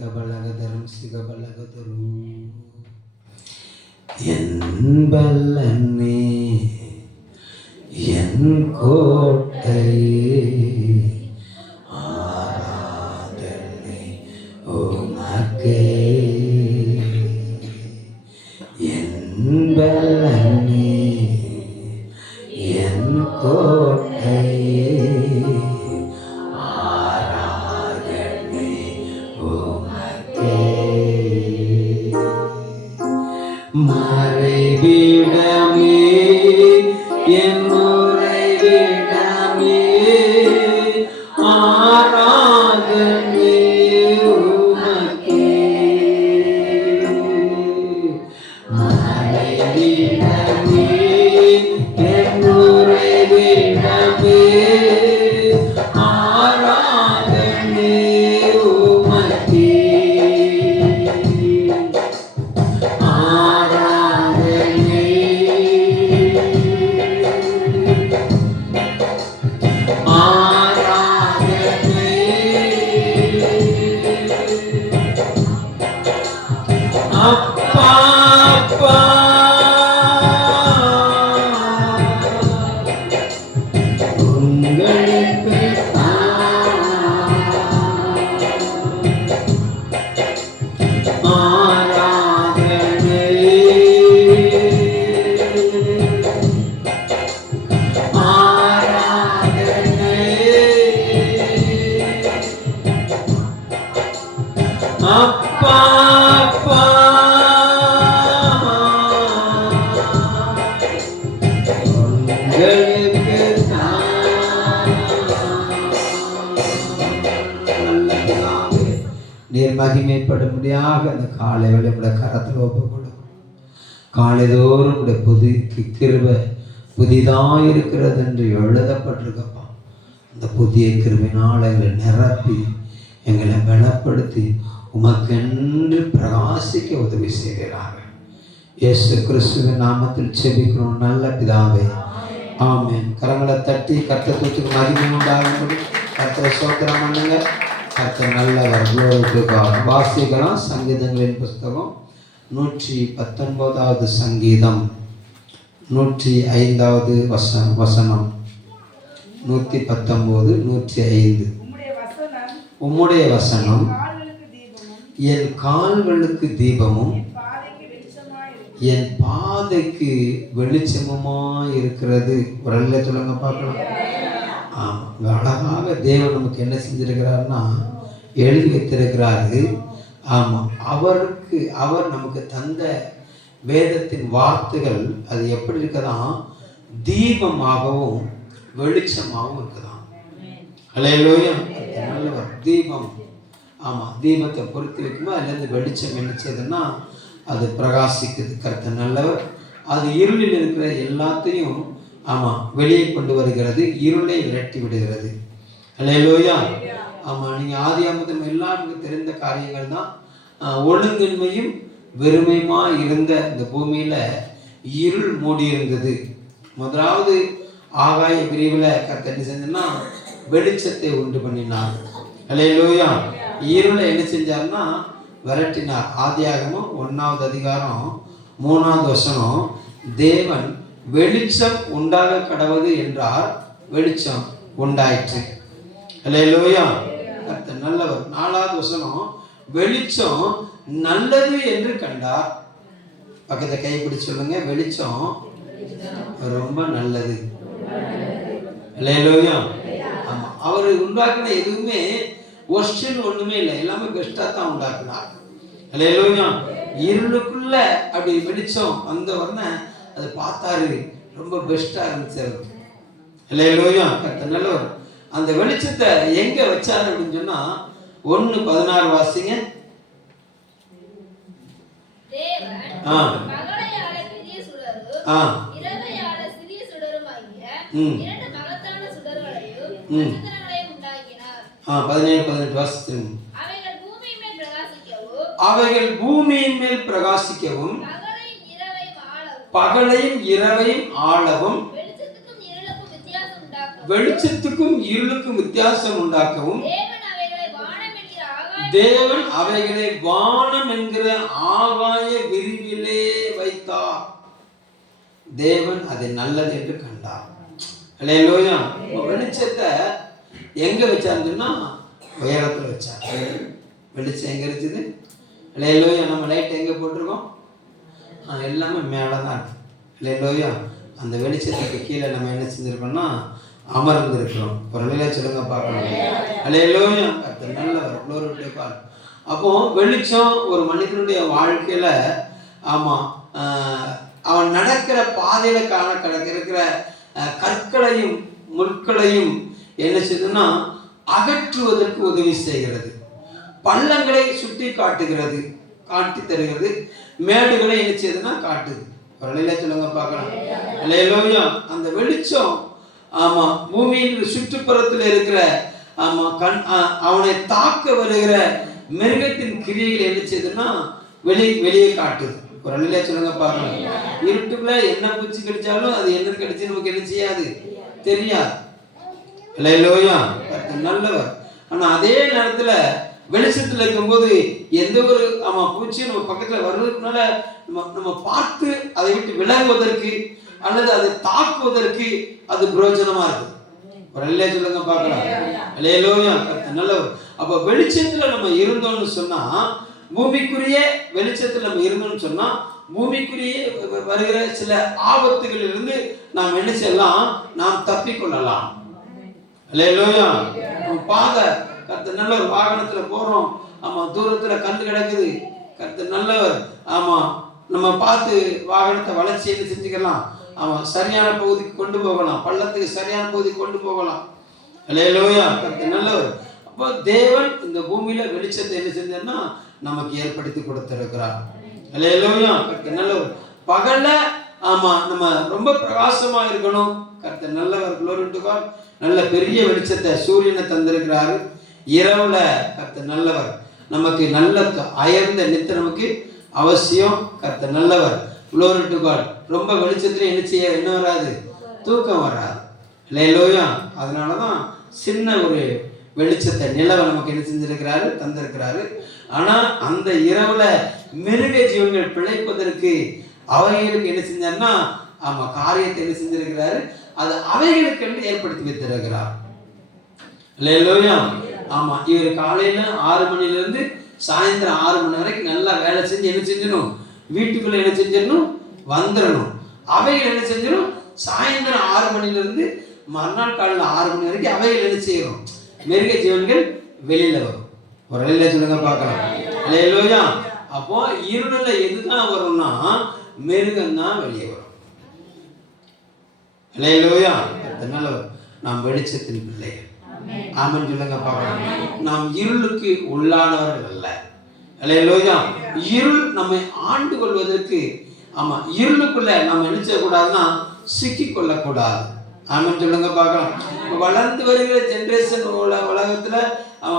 கபலகதரும் சிகபலகதரும் என் பலனே என் கோட்டை ஆராதனை உமக்கே என் பலனே என் கோட்டை ஆராதனை உமக்கே மறைவிடமே என் உறைவிடமே ஆராதனை உமக்கே மறைவிடமே என் உறைவிடமே ஆராதனை உமக்கே அப்பா அப்பா உங்களுக்கு ஆராதனை ஆராதனை அப்பா அப்பா நீர் மகிமைப்படும்படியாக அந்த காலை வேளை உடைய கரத்தில் ஒப்புக் கொடுக்கும். காலைதோறும் உடைய கிருபை புதிதாக இருக்கிறது என்று எழுதப்பட்டிருக்கப்பா. அந்த புதிய கிருபினால் எங்களை நிரப்பி எங்களை பலப்படுத்தி உமக்கென்று பிரகாசிக்க உதவி செய்கிறார்கள். இயேசு கிறிஸ்துவின் நாமத்தில் செபிக்கிறோம் நல்ல பிதாவே, ஆமென். கரங்களை தட்டி கர்த்தர் தூத்துக்கு மகிமை உண்டாகும்படி கர்த்தரை ஸ்தோத்திரம் பண்ணுங்க. கர்த்தர் நல்லவர். வாசிக்கலாம். சங்கீதங்களின் புஸ்தகம் 119வது சங்கீதம் 105வது வசனம் 119 105. உம்முடைய வசனம் என் கால்களுக்கு தீபமும் என் பாதைக்கு வெளிச்சமுமாய் இருக்கிறது. ஒரு அல்ல சொல்லுங்க பார்க்கலாம். ஆமாம், அழகாக தேவன் நமக்கு என்ன செஞ்சிருக்கிறார்னா எழுதி வைத்திருக்கிறாரு. ஆமாம், அவர் நமக்கு தந்த வேதத்தின் வார்த்தைகள் அது எப்படி இருக்குதான், தீபமாகவும் வெளிச்சமாகவும் இருக்குதான். அல்லேலூயா. நல்லவர். தீபம், ஆமாம், தீபத்தை பொருத்தி வைக்கும்போது அதுலேருந்து வெளிச்சம் என்ன செய்யுதுன்னா அது பிரகாசிக்குது. கர்த்தர் நல்லவர். அது இருளில் இருக்கிற எல்லாத்தையும் ஆமாம் வெளியே கொண்டு வருகிறது, இருளை விரட்டி விடுகிறது. அல்லேலூயா. ஆமாம், நீங்கள் ஆதியாகமத்தில் எல்லாருக்கும் தெரிந்த காரியங்கள் தான். ஒழுங்கின்மையும் வெறுமையுமா இருந்த இந்த பூமியில் இருள் மூடி இருந்தது. முதலாவது ஆகாய பிரிவில் கர்த்தர் என்ன செஞ்சதுன்னா வெளிச்சத்தை உண்டு பண்ணினார். அல்லேலூயா. இருளை என்ன செஞ்சார்னா விரட்டினார். ஆதியாகமம் 1வது அதிகாரம் 3வது வசனம், தேவன் வெளிச்சம் உண்டாக கடவுது என்றார், வெளிச்சம் உண்டாயிற்று. அல்லேலூயா. கர்த்தர் நல்லவர். 4வது வசனம், வெளிச்சம் நல்லது என்று கண்டார். பக்கத்தை கைப்பிடி சொல்லுங்க, வெளிச்சம் ரொம்ப நல்லது. அல்லேலூயா. ஆமா, அவர் உண்டாக்குன எதுவுமே ஒஸ்டில் ஒண்ணுமே இல்லை, எல்லாமே பெஸ்டா தான் உண்டாக்குனார். அல்லேலூயா. இருளுக்குள்ள அப்படி வெளிச்சம் வந்த உடனே அது பார்த்தாரு, ரொம்ப பெஸ்டா இருந்துச்சு. அல்லேலூயா. கர்த்தர் நல்லவர். அந்த வெளிச்சத்தை எங்க வச்சாரு அப்படின்னு சொன்னா 1:16 வாசிங்க. அவைகள் பூமியின் மேல் பிரகாசிக்கவும் பகலையும் இரவையும் ஆளவும் வெளிச்சத்துக்கும் இருளுக்கும் வித்தியாசம் உண்டாக்கவும் தேவன் அவைகளை வானம் என்கிற ஆகாய விரிவிலே வைத்தார். தேவன் அதை நல்லது என்று கண்டார். அல்லேலூயா. வெளிச்சத்தை எங்க வச்சாருன்னா உயரத்துல வச்சார். வெளிச்சம் எங்க இருக்குது? அல்லேலூயா. நம்ம லைட் எங்க போட்டிருக்கோம்? எல்லாமே மேலதான் இருக்கு. அல்லேலூயா. அந்த வெளிச்சத்துக்கு கீழே நம்ம என்ன செஞ்சிருக்கோம்னா அமர்ந்திருக்கிறோம். ஒரு நிலையில சொல்லுங்க பார்க்கலாம். அல்லேலூயா. நல்லவர். Glory God. அப்போ வெளிச்சம் ஒரு மனிதனுடைய வாழ்க்கையில அவன் நடக்கிற பாதையில இருக்கிற கற்களையும் முட்களையும் என்ன செய்யுதுன்னா அகற்றுவதற்கு உதவி செய்கிறது. பள்ளங்களை சுட்டி காட்டுகிறது, காட்டி தருகிறது. மேடுகளை என்ன செய்யுதுன்னா காட்டுது. ஒரு நிலையில சொல்லுங்க பார்க்கலாம். அல்லேலூயா. அந்த வெளிச்சம் பூமியின் சுற்றுப்புறத்தில் இருக்கிற அவனை தாக்க வருகிற மிருகத்தின் கிரியைகள் என்ன செய்யுதுன்னா வெளியே காட்டுது. ஒரு நிலையில சொல்லுங்க பார்க்கலாம். இருட்டுக்குள்ள என்ன பூச்சி கடிச்சாலும் அது என்ன கடிச்சு நமக்கு என்ன செய்யாது, தெரியாது. அல்லேலூயா. நல்லவர். ஆனா அதே நேரத்துல வெளிச்சத்துல இருக்கும்போது எந்த ஒரு பூச்சியும் நம்ம பக்கத்துல வர்றதுக்குனால நம்ம பார்த்து அதை விட்டு விலகுவதற்கு அல்லது அதை தாக்குவதற்கு அது பிரயோஜனமா இருக்கு. ஒரு அல்லே சொல்லுங்க பார்க்கலாம். அல்லேலூயா. நல்லவர். அப்ப வெளிச்சத்துல நம்ம இருந்தோம்னு சொன்னா, பூமிக்குரிய வெளிச்சத்துல நம்ம இருந்தோம்னு சொன்னா பூமிக்குரிய வருகிற சில ஆபத்துகளிலிருந்து நாம் என்ன செய்யலாம்? நாம் தப்பிக்கொள்ளலாம். அல்லேலூயா. பாதை கர்த்தர் நல்லவர். வாகனத்துல போறோம், தூரத்துல கல் கிடக்குது, கர்த்தர் நல்லவர். நம்ம பார்த்து வாகனத்தை வளர்ச்சி என்ன செஞ்சுக்கலாம், சரியான பகுதிக்கு கொண்டு போகலாம், பள்ளத்துக்கு சரியான பகுதிக்கு கொண்டு போகலாம். அல்லேலூயா. கர்த்தர் நல்லவர். அப்போ தேவன் இந்த பூமியில வெளிச்சத்தை என்ன செஞ்சார்னா நமக்கு ஏற்படுத்தி கொடுத்திருக்கிறார். அல்லேலூயா. கர்த்தர் நல்லவர். பகல்ல நம்ம ரொம்ப பிரகாசமா இருக்கணும். கர்த்தர் நல்லவர். Glory to God. நல்ல பெரிய வெளிச்சத்தை சூரியனை தந்திருக்கிறாரு. இரவுல கர்த்தர் நல்லவர். நமக்கு நல்ல அயர்ந்த நித்திரை நமக்கு அவசியம். கர்த்தர் நல்லவர். Glory to God. ரொம்ப வெளிச்சத்துல என்ன வராது, தூக்கம் வராது. அல்லேலூயா. அதனாலதான் சின்ன ஒரு வெளிச்சத்தை நிலவை நமக்கு என்ன செஞ்சிருக்கிறாரு, தந்திருக்கிறாரு. ஆனா அந்த இரவுல மிருக ஜீவன்கள் பிழைப்பதற்கு அவைகளுக்கு என்ன செஞ்சாருன்னா காரியத்தை என்ன செஞ்சிருக்கிறாரு, அது அவைகளுக்கு என்று ஏற்படுத்தி வைத்திருக்கிறார். அல்லேலூயா. இவர் காலையில 6 மணிலிருந்து சாயந்தரம் 6 மணி வரைக்கும் நல்லா வேலை செஞ்சு என்ன செஞ்சிடணும், வீட்டுக்குள்ள என்ன செஞ்சிடணும், வந்துடணும். அவைகள் என்ன செஞ்சிடும், சாயந்தரம் 6 மணிலிருந்து மறுநாள் காலையில் 6 மணி வரைக்கும் அவைகள் என்ன செய்யணும், மிருக ஜீவன்கள் வெளியில வரும். ஒரு நிலையில சொல்லுங்க பார்க்கலாம். அல்லேலூயா. அப்போ இருள எதுதான் வரும்னா மிருகம் தான் வெளியே வரும். அல்லேலூயா. அதனால நாம் வெளிச்சத்தின் பிள்ளைகள். ஆமென் சொல்லுங்க பார்க்கலாம். நாம் இருளுக்கு உள்ளானவர்கள் அல்ல. அல்லேலூயா. இருள் நம்மை ஆண்டு கொள்வதற்கு இருளுக்குள்ள நம்ம என்ன செய்யக்கூடாதுன்னா சிக்கிக் கொள்ளக்கூடாது. ஆமென் சொல்லுங்க பார்க்கலாம். வளர்ந்து வருகிற ஜெனரேஷன் உலகத்துல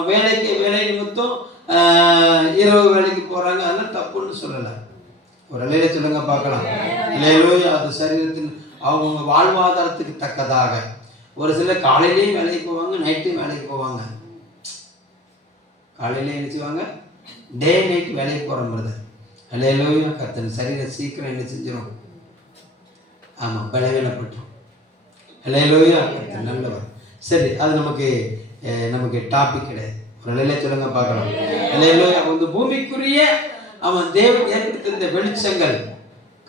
வேலை நிமித்தம் இரவு வேலைக்கு போறாங்க, அதெல்லாம் தப்புன்னு சொல்லலை. ஒரு நிலையில சொல்லுங்க பார்க்கலாம். அல்லேலூயா. அது சரீரத்தின் அவங்க வாழ்வாதாரத்துக்கு தக்கதாக. ஒரு சிலர் காலையிலேயும் வேலைக்கு போவாங்க, நைட்டும் வேலைக்கு போவாங்க. காலையிலே என்ன செய்வாங்க, டே நைட் வேலைக்கு போகிற மாதிரி. அல்லேலூயா. கர்த்தர் சரீரம் சீக்கிரம் என்ன செஞ்சிடும், பலவீனப்பட்டோம். அல்லேலூயா. கர்த்தர் நல்லவர். சரி, அது நமக்கு டாபிக் கிடையாது. ஒரு நிலையில சொல்லுங்க பார்க்கலாம். அல்லேலூயா. இந்த பூமிக்குரிய தேவன் ஏற்படுத்தியிருந்த வெளிச்சங்கள்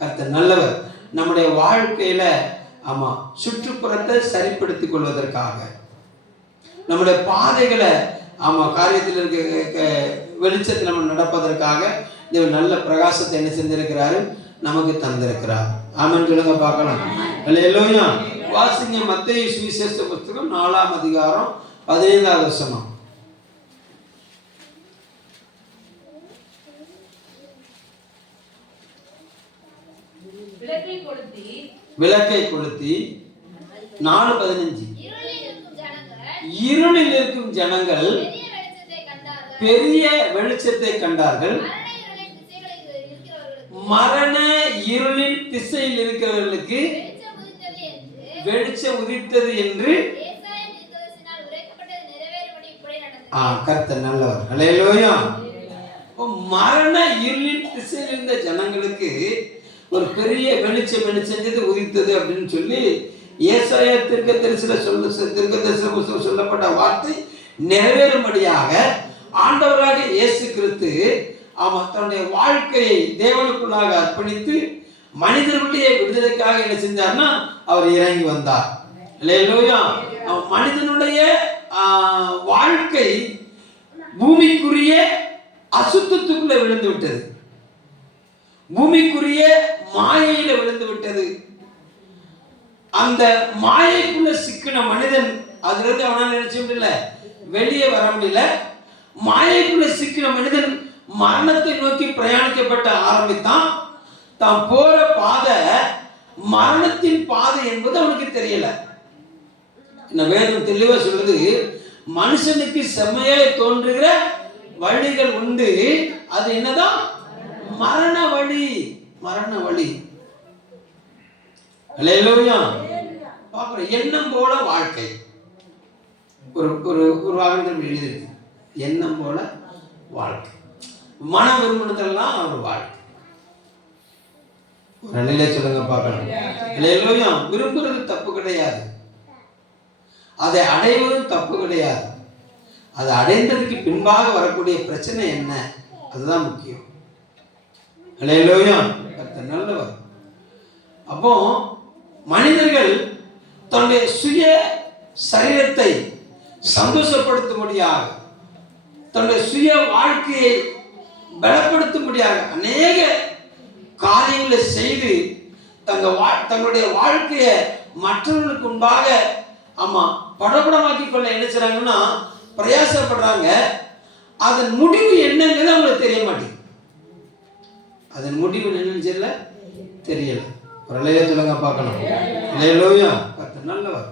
கர்த்தர் நல்லவர். நம்முடைய வாழ்க்கையில சுற்றுப்புறத்தை சரிப்படுத்திக் கொள்வதற்காக, நம்முடைய பாதைகளை காரியத்தில் இருக்க வெளிச்சத்தில் நம்ம நடப்பதற்காக தேவன் நல்ல பிரகாசத்தை என்ன செஞ்சிருக்கிறாரு, நமக்கு தந்திருக்கிறார். ஆமென் சொல்லுங்க பார்க்கலாம். அல்லேலூயா. வாசிங்க மத்தேயு சுவிசேஷ புத்தகம் 4ஆம் அதிகாரம் 15வது வசனம். விளக்கை கொளுத்தி 4:15 இருளில் இருக்கும் ஜனங்கள் பெரிய வெளிச்சத்தை கண்டார்கள். மரண இருளின் திசையில் இருக்கிறவர்களுக்கு வெளிச்சம் உதித்தது என்று கர்த்தர் நல்லவர். அல்லேலூயா. மரண இருளின் திசையில் இருந்த ஜனங்களுக்கு ஒரு பெரிய வெளிச்சம் உதித்தது அப்படின்னு சொல்லி ஏசாயா தீர்க்கதரிசியில் சொல்லப்பட்ட வார்த்தை நிறைவேறும்படியாக ஆண்டவராக இயேசு கிறிஸ்து தன்னுடைய வாழ்க்கையை தேவனுக்குள்ளாக அர்ப்பணித்து மனிதர்களுடைய விடுதலைக்காக என்ன செஞ்சார்னா அவர் இறங்கி வந்தார். அல்லேலூயா. மனிதனுடைய வாழ்க்கை பூமிக்குரிய அசுத்தத்துக்குள்ள விழுந்து விட்டது, பூமிக்குரிய மாயையில விழுந்து விட்டது. அந்த மாயைக்குள்ள சிக்கின மனிதன் அதிலிருந்து அவனால் நினைச்ச முடியல, வெளியே வர முடியல. மாயைக்குள்ள சிக்கின மனிதன் மரணத்தை நோக்கி பிரயாணிக்கப்பட்ட ஆரம்பித்தான். தான் போற பாதை மரணத்தின் பாதை என்பது அவனுக்கு தெரியல. இந்த வேதம் தெளிவா சொல்லுது, மனுஷனுக்கு செம்மையாய் தோன்றுகிற வழிகள் உண்டு, அது என்னதான்? மரண வழி. மரண வழி. அல்லேலூயா. பாக்குறோம், எண்ணம் போல வாழ்க்கை. ஒரு வாகனத்தில் எழுதிருக்கு, எண்ணம் போல வாழ்க்கை. மனம் விரும்பினதெல்லாம் ஒரு வாழ்க்கை. நல்ல சொல்லுங்க பார்க்கலாம். அல்லேலூயா. விரும்புறது தப்பு கிடையாது, அதை அடைவதும் தப்பு கிடையாது. அதை அடைந்ததுக்கு பின்பாக வரக்கூடிய பிரச்சனை என்ன, அதுதான் முக்கியம். அல்லேலூயா. கர்த்தர் நல்லவர். அப்போ மனிதர்கள் தன்னுடைய சுய சரீரத்தை சந்தோஷப்படுத்தும்படியாக, தன்னுடைய சுய வாழ்க்கையை பலப்படுத்தும்படியாக அநேக காரியங்களை செய்து தங்களுடைய வாழ்க்கையை மற்றவர்களுக்கு முன்பாக படபடமாக்கி கொள்ள என்ன செய்றாங்கன்னா பிரயாசப்படுறாங்க. அதன் முடிவு என்னங்கிறது அவங்களுக்கு தெரிய மாட்டேங்குது. அதன் முடிவு என்னன்னு தெரியல. ஒரு அலையில சொல்லுங்க பார்க்கணும். அல்லேலூயா. கர்த்தர் நல்லவர்.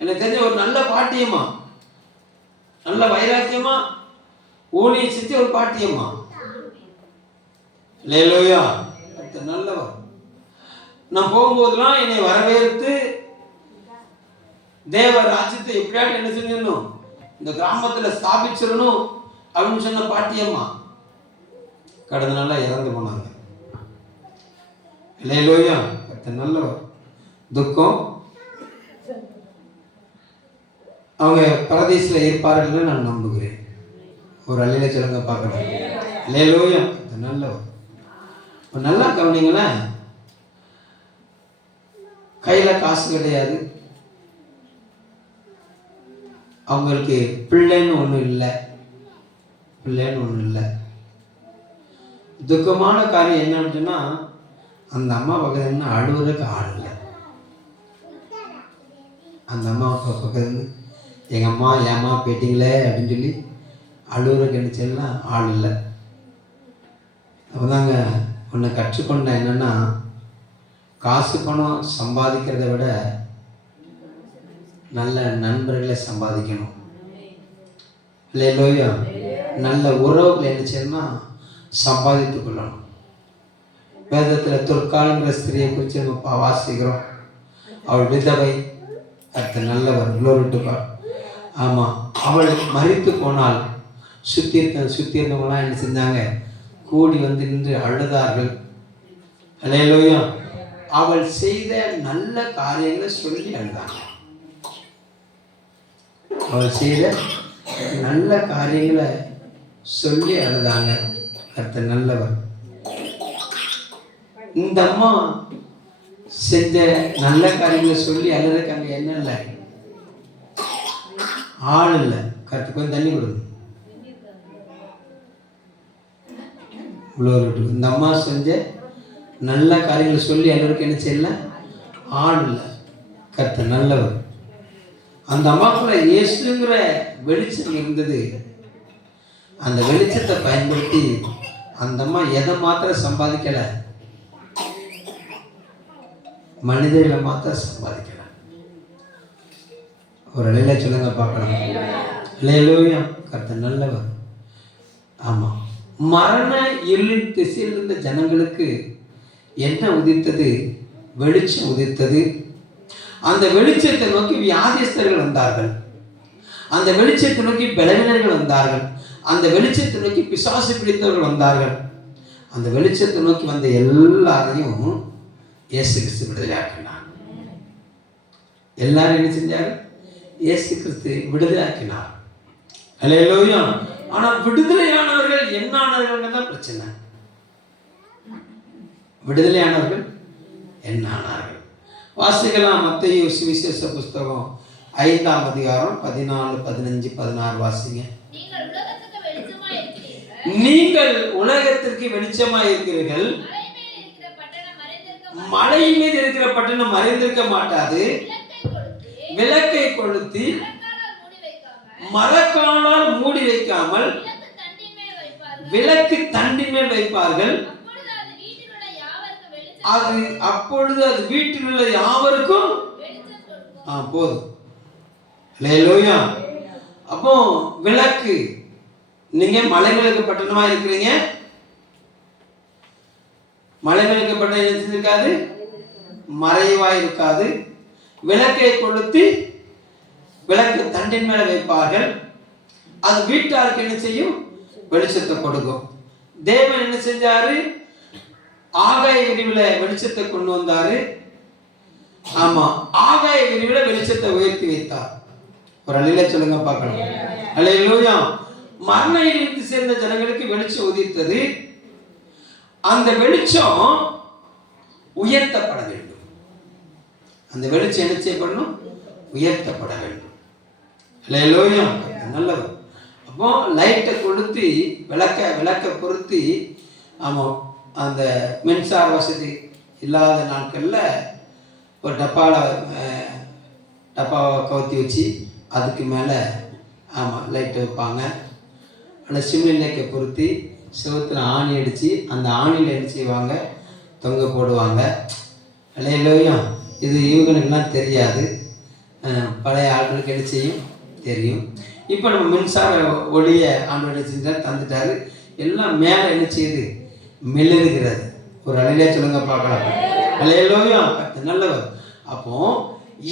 எனக்கு தெரிஞ்ச ஒரு நல்ல பாட்டியம்மா, நல்ல வைராக்கியமா ஊழியம் செஞ்ச ஒரு பாட்டியம்மா. அல்லேலூயா. கர்த்தர் நல்லவர். நான் போகும்போதெல்லாம் என்னை வரவேற்று தேவ ராஜ்யத்தை எப்படியாவது என்ன செஞ்சிடணும், இந்த கிராமத்துல ஸ்தாபிச்சிடணும் அப்படின்னு சொன்ன பாட்டியம்மா கடந்த நாளா இறந்து போனாங்க. அல்லேலூயா. கர்த்தர் நல்லவர். துக்கம், அவங்க பரதேசில் இருப்பார்கள் நான் நம்புகிறேன். ஒரு அல்லேலூயா சொல்லுங்க பார்க்கணும். அல்லேலூயா. கர்த்தர் நல்லவர். நல்லா கவனிங்களேன், கையில காசு கிடையாது, அவங்களுக்கு பிள்ளைன்னு ஒண்ணு இல்லை, துக்கமான காரியம் என்னன்னு சொன்னா, அந்த அம்மா பக்கத்துல அழுவுறதுக்கு ஆள் இல்லை. அந்த அம்மா பக்கத்துல எங்க அம்மா ஏமா போயிட்டீங்களே அப்படின்னு சொல்லி அழுவுறதுக்கு நினைச்சா ஆள் இல்லை. அப்பதாங்க ஒன்று கற்றுக்கொண்ட என்னன்னா, காசு பணம் சம்பாதிக்கிறத விட நல்ல நண்பர்களை சம்பாதிக்கணும். அல்லேலூயா. நல்ல உறவுகளை என்ன செய்யணும்னா சம்பாதித்து கொள்ளணும். வேதத்தில் தொற்காலங்கிற ஸ்திரியை குறித்து நம்ம வாசிக்கிறோம். அவள் விதவை. கர்த்தர் நல்லவர். குளோரிட்டுப்பா. ஆமாம், அவள் மரித்து போனால் சுற்றி இருந்தவங்களாம் என்ன செஞ்சாங்க, கூடி வந்து நின்று அழுதார்கள். அல்லேலூயா. அவள் செய்த நல்ல காரியங்களை சொல்லி அழுதாங்க. அவள் செய்த நல்ல காரியங்களை சொல்லி அழுதாங்க. கர்த்தர் நல்லவர். இந்த அம்மா செஞ்ச நல்ல காரியங்களை சொல்லி அழுறதுக்கு அங்க என்ன இல்லை, ஆள் இல்லை. கர்த்தர் கொஞ்சம் தண்ணி கொடுங்க. இந்த அம்மா செஞ்ச நல்ல காரியங்களை சொல்லி அழுறதுக்கு என்ன செய்யல, ஆள் இல்லை. கர்த்தர் நல்லவர். அந்த அம்மாக்குள்ள இயேசுங்கிற வெளிச்சம் இருந்தது. அந்த வெளிச்சத்தை பயன்படுத்தி அந்த அம்மா எதை மாத்திரம் சம்பாதிக்கல, மனிதர்களை மாத்திரம் சம்பாதிக்கல. ஒரு அலையில சொல்லுங்க பார்க்கலாம். அல்லேலூயா. கர்த்தர் நல்லவர். ஆமா, மரண இருளின் திசையில் இருந்த ஜனங்களுக்கு என்ன உதித்தது? வெளிச்சம் உதித்தது. அந்த வெளிச்சத்தை நோக்கி வியாதிஸ்தர்கள் வந்தார்கள். அந்த வெளிச்சத்தை நோக்கி பலவீனர்கள் வந்தார்கள். அந்த வெளிச்சத்தை நோக்கி பிசாசு பிடித்தவர்கள் வந்தார்கள். அந்த வெளிச்சத்தை நோக்கி வந்த எல்லாரையும் இயேசு கிறிஸ்து விடுதலையாக்கினார். எல்லாரும் என்ன செஞ்சார்? இயேசு கிறிஸ்து விடுதலையாக்கினார். அல்லேலூயா. ஆனா விடுதலையானவர்கள் என்ன ஆனார்கள் தான் பிரச்சனை. விடுதலையானவர்கள் என்ன ஆனார்கள்? வாசிக்கலாம். மத்தேயு சுவிசேஷ புஸ்தகம் 5ஆம் அதிகாரம் 14, 15, 16 வாசிங்க. நீங்கள் உலகத்திற்கு வெளிச்சமாய் இருக்கிறீர்கள். மலை மீது இருக்கிற பட்டணம் மறைந்திருக்க மாட்டாது. விளக்கை கொளுத்தி மரக்காலால் மூடி வைக்காமல் விளக்கு தண்டின் மேல் வைப்பார்கள். அப்பொழுது அது வீட்டில் உள்ள யாவருக்கும் போதும். அல்லேலூயா. அப்போ விளக்கு, நீங்க மலைகளுக்கு பட்டணமா இருக்கிறீங்க. மலைகளுக்கு பட்டணம் இருக்காது, மறைவா இருக்காது. விளக்கை கொளுத்தி விளக்கு தண்டின் மேல வைப்பார்கள். அது வீட்டாருக்கு என்ன செய்யும்? வெளிச்சத்தை கொடுக்கும். தேவன் என்ன செஞ்சாரு? ஆகாய விரிவுல வெளிச்சத்தை கொண்டு வந்தாரு. ஆமா, ஆகாய விரிவுல வெளிச்சத்தை உயர்த்தி வைத்தார். ஒரு அல்லேலூயா சொல்லுங்க பார்க்கலாம். அல்லேலூயா. மரண இருளை சேர்ந்த ஜனங்களுக்கு வெளிச்சம் உதித்தது. அந்த வெளிச்சம் உயர்த்தப்பட வேண்டும். அந்த வெளிச்சம் என்ன செய்யப்படணும்? உயர்த்தப்பட வேண்டும். அல்லேலூயா. நல்லது. அப்போ லைட்டை கொளுத்தி விளக்க பொருத்தி, ஆமா, அந்த மின்சார வசதி இல்லாத நாட்களில் ஒரு டப்பாவை கவுத்தி வச்சு அதுக்கு மேலே ஆமாம் லைட்டு வைப்பாங்க. அதில் சிம்னி லைட்டை பொருத்தி செவத்தில் ஆணி அடித்து அந்த ஆணியில் என்ன செய்வாங்க? தொங்க போடுவாங்க. அல்லேலூயா. இது இவங்களுக்கெல்லாம் தெரியாது, பழைய ஆட்களுக்கு என்ன செய்யும்? தெரியும். இப்போ நம்ம மின்சார ஒளியை ஆண்டோட செஞ்சால் தந்துட்டாரு. எல்லாம் மேலே என்ன செய்யுது? மெல்லுகிறது. ஒரு அல்லேலூயா சொல்லுங்க பார்க்கலாம். அல்லேலூயா. நல்லவர். அப்போ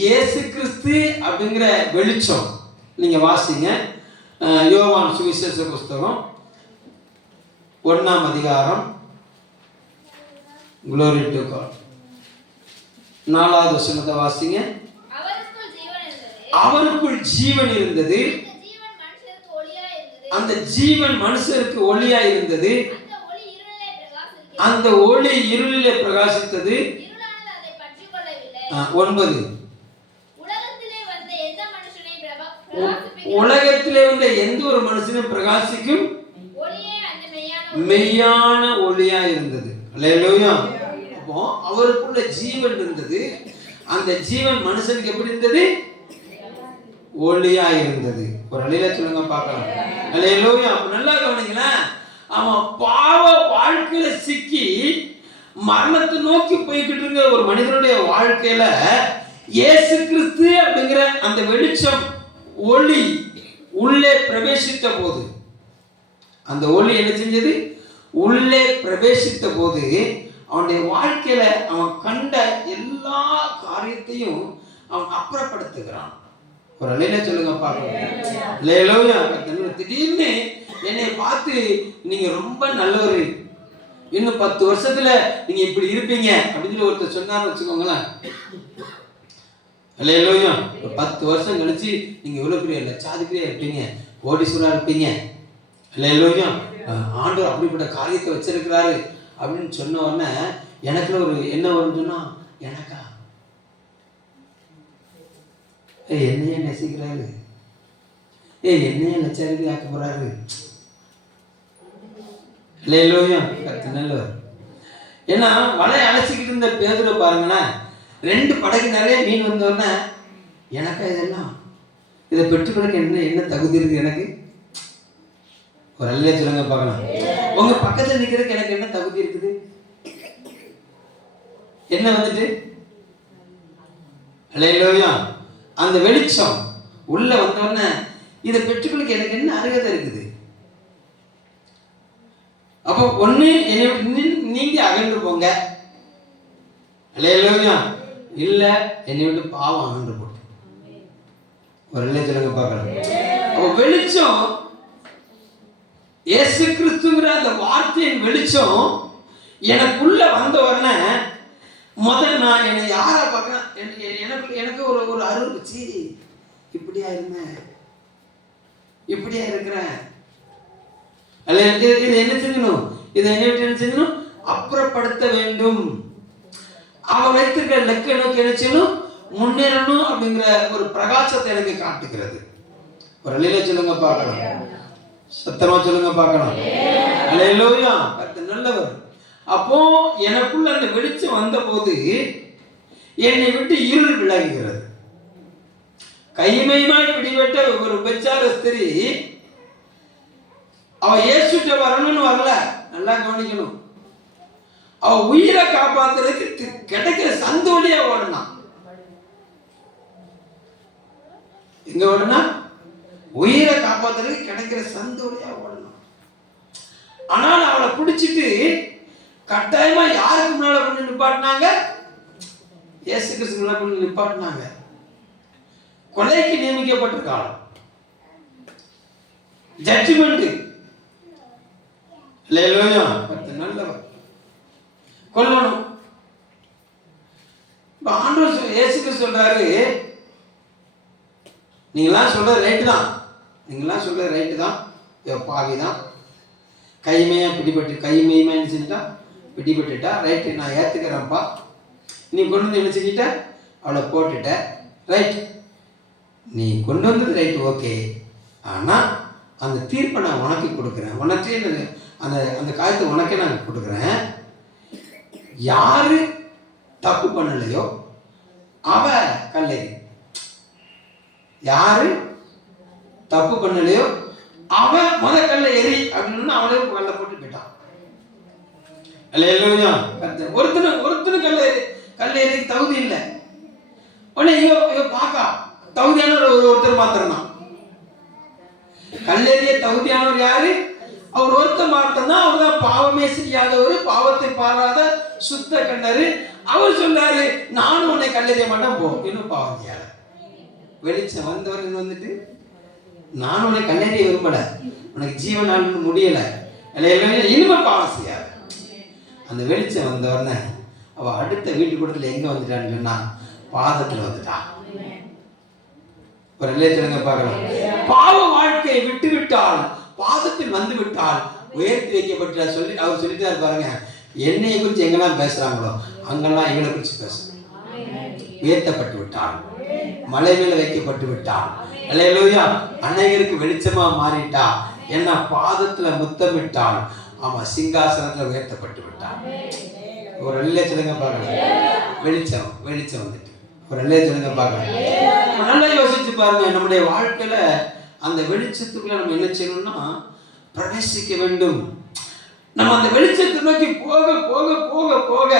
இயேசு கிறிஸ்து அப்படிங்கிற வெளிச்சம் நீங்க வாசிங்க. யோவான் சுவிசேஷ புஸ்தகம் 1ஆம் அதிகாரம், Glory to God, 4வது வசனத்தை வாசிங்க. அவருக்குள் ஜீவன் இருந்தது. அந்த ஜீவன் மனுஷருக்கு ஒளியா இருந்தது. அந்த ஒளி இருளிலே பிரகாசித்தது. 9 உலகத்திலே வந்த எந்த ஒரு மனுஷனையும் பிரகாசிக்கும் மெய்யான ஒளியா இருந்தது. அல்லேலூயா. அப்போ அவருக்குள்ள ஜீவன் இருந்தது. அந்த ஜீவன் மனுஷனுக்கு எப்படி இருந்தது? ஒளியா இருந்தது. ஒரு அல்லேலூயா சொல்லுங்க பார்க்கலாம். அல்லேலூயா. அப்ப நல்லா கவனிங்களேன். ஆமா, பாவ வாழ்க்கையில சிக்கி மரணத்தை நோக்கி போய்கிட்டு இருக்க ஒரு மனிதனுடைய வாழ்க்கையில இயேசு கிறிஸ்து அப்படிங்கிற அந்த வெளிச்சம் ஒளி உள்ளே பிரவேசித்த போது, அந்த ஒளி என்ன செஞ்சது? உள்ளே பிரவேசித்த போது அவனுடைய வாழ்க்கையில அவன் கண்ட எல்லா காரியத்தையும் அவன் அப்புறப்படுத்துகிறான். ஒரு அல்லேலூயா சொல்லுங்க பார்க்கலாம். அல்லேலூயா. திடீர்னு என்னை பார்த்து நீங்க ரொம்ப நல்லவர், இன்னும் 10 வருஷத்துல நீங்க இப்படி இருப்பீங்க அப்படின்னு ஒருத்தர் சொன்னான்னு வச்சுக்கோங்களேன். அல்லேலூயா. 10 வருஷம் கழிச்சு நீங்க எவ்வளவு பெரிய லட்சாதிபதியா இருப்பீங்க, கோடீஸ்வரா இருப்பீங்க. அல்லேலூயா. ஆண்டவர் அப்படிப்பட்ட காரியத்தை வச்சிருக்கிறாரு அப்படின்னு சொன்ன உடனே எனக்குள்ள ஒரு என்ன வரும்னு சொன்னா, எனக்கா என்னையே நேசிக்கிறாரு, என்னையே லட்சாதிபதி ஆக்க போறாரு. அல்லேலூயா. நல்லவர். ஏன்னா வலை அழைச்சிக்கிட்டு இருந்த பேதுரு பாருங்களேன், 2 படகு நிறைய மீன் வந்தோடனே எனக்கா இதெல்லாம் இதை பெற்றுக்கொடுக்க என்ன தகுதி இருக்கு எனக்கு? ஒரு அல்லேலூயா சொல்லுங்க பார்க்கலாம். உங்க பக்கத்துல நிக்கிறதுக்கு எனக்கு என்ன தகுதி இருக்குது? என்ன வந்துட்டு? அல்லேலூயா. அந்த வெளிச்சம் உள்ள வந்தோடனே இதை பெற்றுக்கொடுக்க எனக்கு என்ன அருகதை இருக்குது? அப்போ ஒண்ணு என்னை விட்டு நீங்க அகன்று போங்க. அல்லேலூயா. இல்ல என்னை விட்டு பாவம் அகன்று போட்டு. ஒரு அல்லேலூயா சொல்லுங்க பார்க்கலாம். அப்ப வெளிச்சம் இயேசு கிறிஸ்துங்கிற அந்த வார்த்தையின் வெளிச்சம் எனக்குள்ள வந்த உடனே முதல் நான் என்னை யாரா பார்க்கிறேன், எனக்கு ஒரு அருள்ச்சி, இப்படியா இருந்தேன், இப்படியா இருக்கிறேன். இது என்ன செய்யணும், இதை என்ன செய்யணும், அப்புறப்படுத்த வேண்டும். அவன் வைத்திருக்கிற லெக்க நோக்கி என்ன செய்யணும், முன்னேறணும் அப்படிங்கிற ஒரு பிரகாசத்தை எனக்கு காட்டுகிறது. ஒரு அலையில சொல்லுங்க பார்க்கலாம், சத்தமா சொல்லுங்க பார்க்கலாம். அல்லேலூயா, கர்த்தர் நல்லவர். அப்போ எனக்குள்ள அந்த வெளிச்சம் வந்த போது என்னை விட்டு இருள் விலகுகிறது. கைமையுமாய் பிடிபட்ட ஒரு விபச்சார ஸ்திரீ அவ இயேசுட்ட வரணும்னு வரல, நல்லா கவனிக்கணும். அவ உயிரை காப்பாத்துறதுக்கு கிடைக்கிற சந்து வழியா ஓடணும். எங்க ஓடனா, உயிரை காப்பாத்துறதுக்கு கிடைக்கிற சந்து வழியா ஓடணும். ஆனால் அவளை பிடிச்சிட்டு கட்டாயமா யாருக்கு முன்னால கொண்டு நிப்பாட்டினாங்க, இயேசு கிறிஸ்து முன்னால கொண்டு நிப்பாட்டினாங்க. கொலைக்கு நியமிக்கப்பட்டிருக்காள், ஜட்ஜ்மெண்ட். அல்லேலூயா, நல்லவர், கொல்லணும். ஆண்டவர் இயேசு கிறிஸ்து சொல்றாரு, நீங்களாம் சொல்றது ரைட்டு தான், நீங்களாம் சொல்றது ரைட்டு தான், பாவி தான், கைமையா பிடிபட்டு கைமையுமா என்ன செஞ்சுட்டா, பிடிபட்டுட்டா, ரைட்டு நான் ஏற்றுக்கிறேன்ப்பா, நீ கொண்டு வந்து என்ன செஞ்சிட்ட, அவளை போட்டுட்ட, ரைட், நீ கொண்டு வந்தது ரைட்டு, ஓகே. ஆனால் அந்த தீர்ப்பை நான் உனக்கு கொடுக்குறேன், உனக்கே அந்த அந்த காயத்தை உனக்கே நான் கொடுக்குறேன். யாரு தப்பு பண்ணலையோ அவ கல்லறி, யாரு தப்பு பண்ணலையோ அவன் கல்ல எரி அப்படின்னு அவனே கல்ல போட்டு போயிட்டான். அல்லேலூயா, ஒருத்தனு கல்ல எரி தகுதி இல்லை. உடனே இவ பாக்கா தகுதியான ஒருத்தர் மாத்திரம் தான். கல்லெறிய தகுதியானவர் யாரு, அவர் ஒருத்தர் மாத்திரம் தான். அவர் தான் பாவமே செய்யாதவர், பாவத்தை பாராத சுத்த கண்ணரு. அவர் சொன்னாரு, நானும் உன்னை கல்லெறிய மாட்டேன், போ, இன்னும் பாவம் செய்யாத. வெளிச்சம் வந்தவர் வந்துட்டு, நான் உன்னை கல்லெறிய விரும்பல, உனக்கு ஜீவனால் முடியல, இனிமே பாவம் செய்யாத. அந்த வெளிச்சம் வந்தவொடனே அவ அடுத்த வீட்டு கூடத்துல எங்க வந்துட்டான்னு சொன்னா, பாதத்துல வந்துட்டா. ஒரு இல்லைங்க பார்க்கலாம், பாவ வாழ்க்கையை விட்டு விட்டால், பாதத்தில் வந்து விட்டால் உயர்த்தி வைக்கப்பட்ட சொல்லி அவர் சொல்லிட்டாரு பாருங்க. என்னையை குறித்து எங்கெல்லாம் பேசுறாங்களோ அங்கெல்லாம் எங்களை குறித்து பேசணும். உயர்த்தப்பட்டு விட்டால், மலை மேல வைக்கப்பட்டு விட்டால், அல்லேலூயா, அநேகருக்கு வெளிச்சமா மாறிட்டா, என்ன பாதத்துல முத்தமிட்டால், ஆமா சிங்காசனத்துல உயர்த்தப்பட்டு விட்டால். ஒரு இல்லையே சொல்லுங்க பார்க்கலாம், வெளிச்சம் வெளிச்சம் வந்துட்டு. ஒரு இல்லையே சொல்லுங்க பார்க்கலாம். நல்லா யோசிச்சு பாருங்க, நம்முடைய வாழ்க்கையில அந்த வெளிச்சத்துக்குள்ள நம்ம என்ன செய்யணும்னா பிரவேசிக்க வேண்டும். நம்ம அந்த வெளிச்சத்தை நோக்கி போக போக போக போக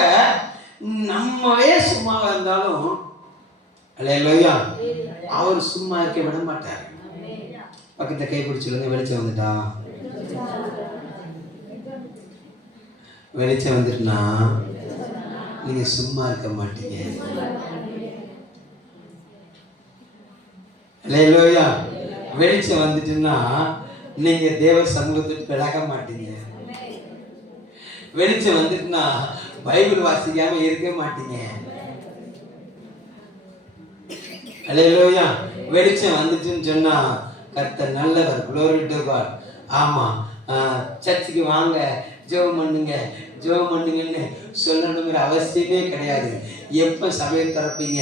நம்மவே சும்மா இருந்தாலும், அல்லேலூயா, அவர் சும்மா இருக்க விட மாட்டார். பக்கத்தை கை பிடிச்சிருங்க, வெளிச்சம் வந்துட்டா, வெளிச்சம் வந்துட்டுனா நீங்க சும்மா இருக்க மாட்டீங்க. அல்லேலூயா, வெளிச்சம் வந்துட்டுன்னா நீங்க தேவ சமூகத்துக்கு விலக மாட்டீங்க. வெளிச்சம் வந்துட்டுன்னா பைபிள் வாசிக்காம இருக்க மாட்டீங்க. அல்லேலூயா, வெளிச்சம் வந்துட்டுன்னு சொன்னா கர்த்தர் நல்லவர், glory to God. ஆமா, சர்ச்சுக்கு வாங்க, ஜெபம் பண்ணுங்க, ஜெபம் பண்ணுங்கன்னு சொல்லணுங்கிற அவசியமே கிடையாது. எப்போ சபையை திறப்பீங்க,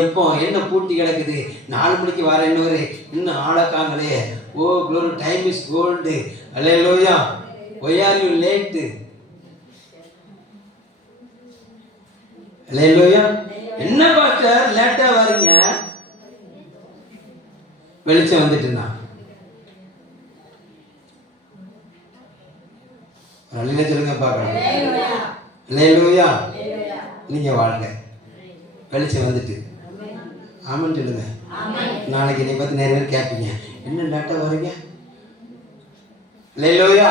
எப்போ என்ன பூட்டி கிடக்குது, 4 மணிக்கு வர இன்னொரு இன்னும் ஆளக்காங்களே, oh glory, time is gold. அல்லேலூயா, why are you late? அல்லேலூயா, என்ன பாஸ்டர் லேட்டா வரீங்க, வெளிச்சம் வந்துட்டுனா. அல்லேலூயா சொல்லுங்க பார்க்கலாம். அல்லேலூயா, நீங்க வாழுங்க, வெளிச்சம் வந்துட்டு. ஆமென் சொல்லுங்க. நாளைக்கு என்னை பத்தி நிறைய பேர் கேட்பீங்க, என்ன லேட்டா வரீங்க. அல்லேலூயா,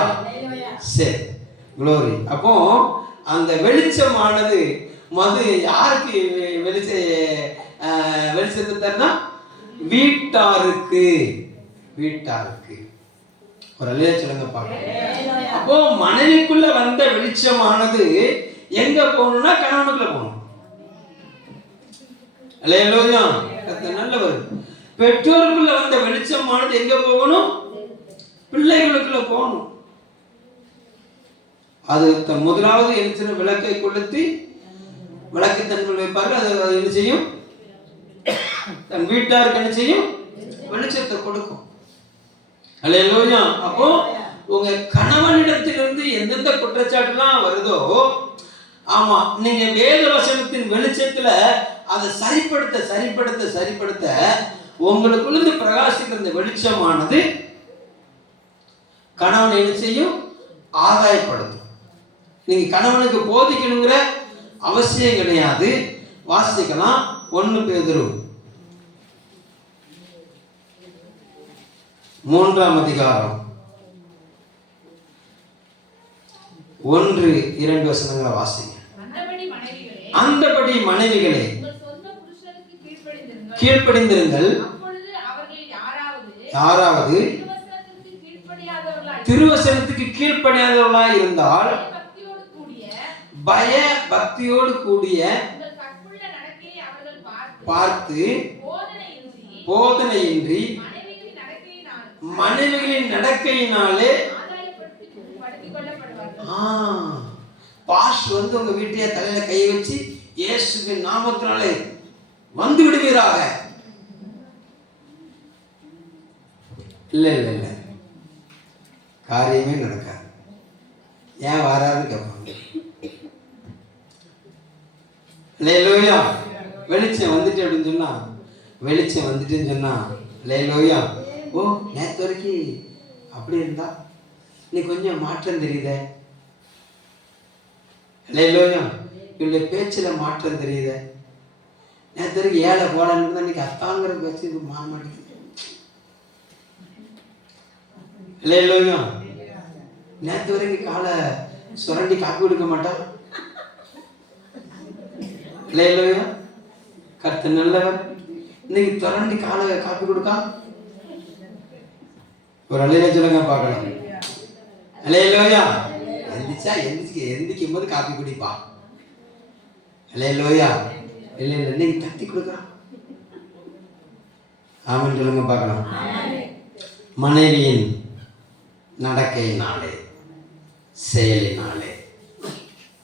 சரி, க்ளோரி. அப்போ அந்த வெளிச்சமானது யாருக்கு வெளிச்சத்தை தரனா, வீட்டாருக்கு. வீட்டாருக்கு. ஒரு அல்லேலூயா சொல்லுங்க பார்க்கலாம். அப்போ மனைவிக்குள்ள வந்த வெளிச்சமானது எங்க போகணும்னா கணவனுக்குள்ள போகணும். அல்லேலூயா. நல்லவர். பெற்றோருக்குள்ள வந்த வெளிச்சமானது எங்க போகணும்? பிள்ளைகளுக்குள்ள போகணும். அது முதலாவது என்ன விளக்கை கொளுத்தி விளக்கு தன்மை வைப்பார்கள். அது என்ன செய்யும்? தன் வீட்டாருக்கு என்ன செய்யும்? வெளிச்சத்தை கொடுக்கும். அல்லேலூயா. அப்போ உங்க கணவனிடத்திலிருந்து எந்தெந்த குற்றச்சாட்டுலாம் வருதோ, ஆமா, நீங்க வேத வசனத்தின் வெளிச்சத்துல அதை சரிப்படுத்த உங்களுக்குள்ள பிரகாசிக்கிற இந்த வெளிச்சமானது கணவனை என்ன செய்யும்? ஆதாயப்படுத்தும். நீங்க கணவனுக்கு போதிக்கணுங்கிற அவசியம் கிடையாது. வாசிக்கலாம். 1 பேதுரு 3ஆம் அதிகாரம் 1-2 வசனங்களை வாசிங்க. அந்தபடி மனைவிகளே கீழ்ப்படிந்திருங்கள். யாராவது திருவசனத்துக்கு கீழ்ப்படியாதவர்களாய் இருந்தால் பய பக்தியோடு கூடிய பார்த்து போதனையின்றி மனைவிகளின் நடக்கையினாலே பாஷ் வந்து உங்க வீட்டையே தலையில கை வச்சு இயேசுவின் நாமத்தினாலே வந்து விடுவீராக. இல்ல காரியமே நடக்காது. ஏன் வராதுன்னு கேட்பாங்க. லேலோயா. வெளிச்சம் வந்துட்டு அப்படின்னு சொன்னா, வெளிச்சம் வந்துட்டுன்னு சொன்னா லேலோயா. ஓ, நேற்று வரைக்கும் அப்படி இருந்தா நீ கொஞ்சம் மாற்றம் தெரியுதே. லேலோயா. இவளுடைய பேச்சுல மாற்றம் தெரியுதே. நேற்று வரைக்கும் ஏழை போடன்னு இருந்தா இன்னைக்கு அத்தாங்கிற பேச்சு மாற மாட்டேங்குது. லேலோயா. நேற்று வரைக்கும் காலை சுரண்டி காப்பி கொடுக்க மாட்டான். லேலோயா. கர்த்தர் நல்லவர். இன்னைக்கு திரண்டி காலை காப்பி கொடுக்கா. ஒரு அல்லேலூயா சொல்லுங்க பார்க்கலாம். அல்லேலூயா. எந்திக்கும் போது காப்பி குடிப்பா. அல்லேலூயா. இல்லை இன்னைக்கு தட்டி கொடுக்குறான். ஆமென் சொல்லுங்க பார்க்கலாம். மனைவியின் நடக்கையினாலே செயலினாலே.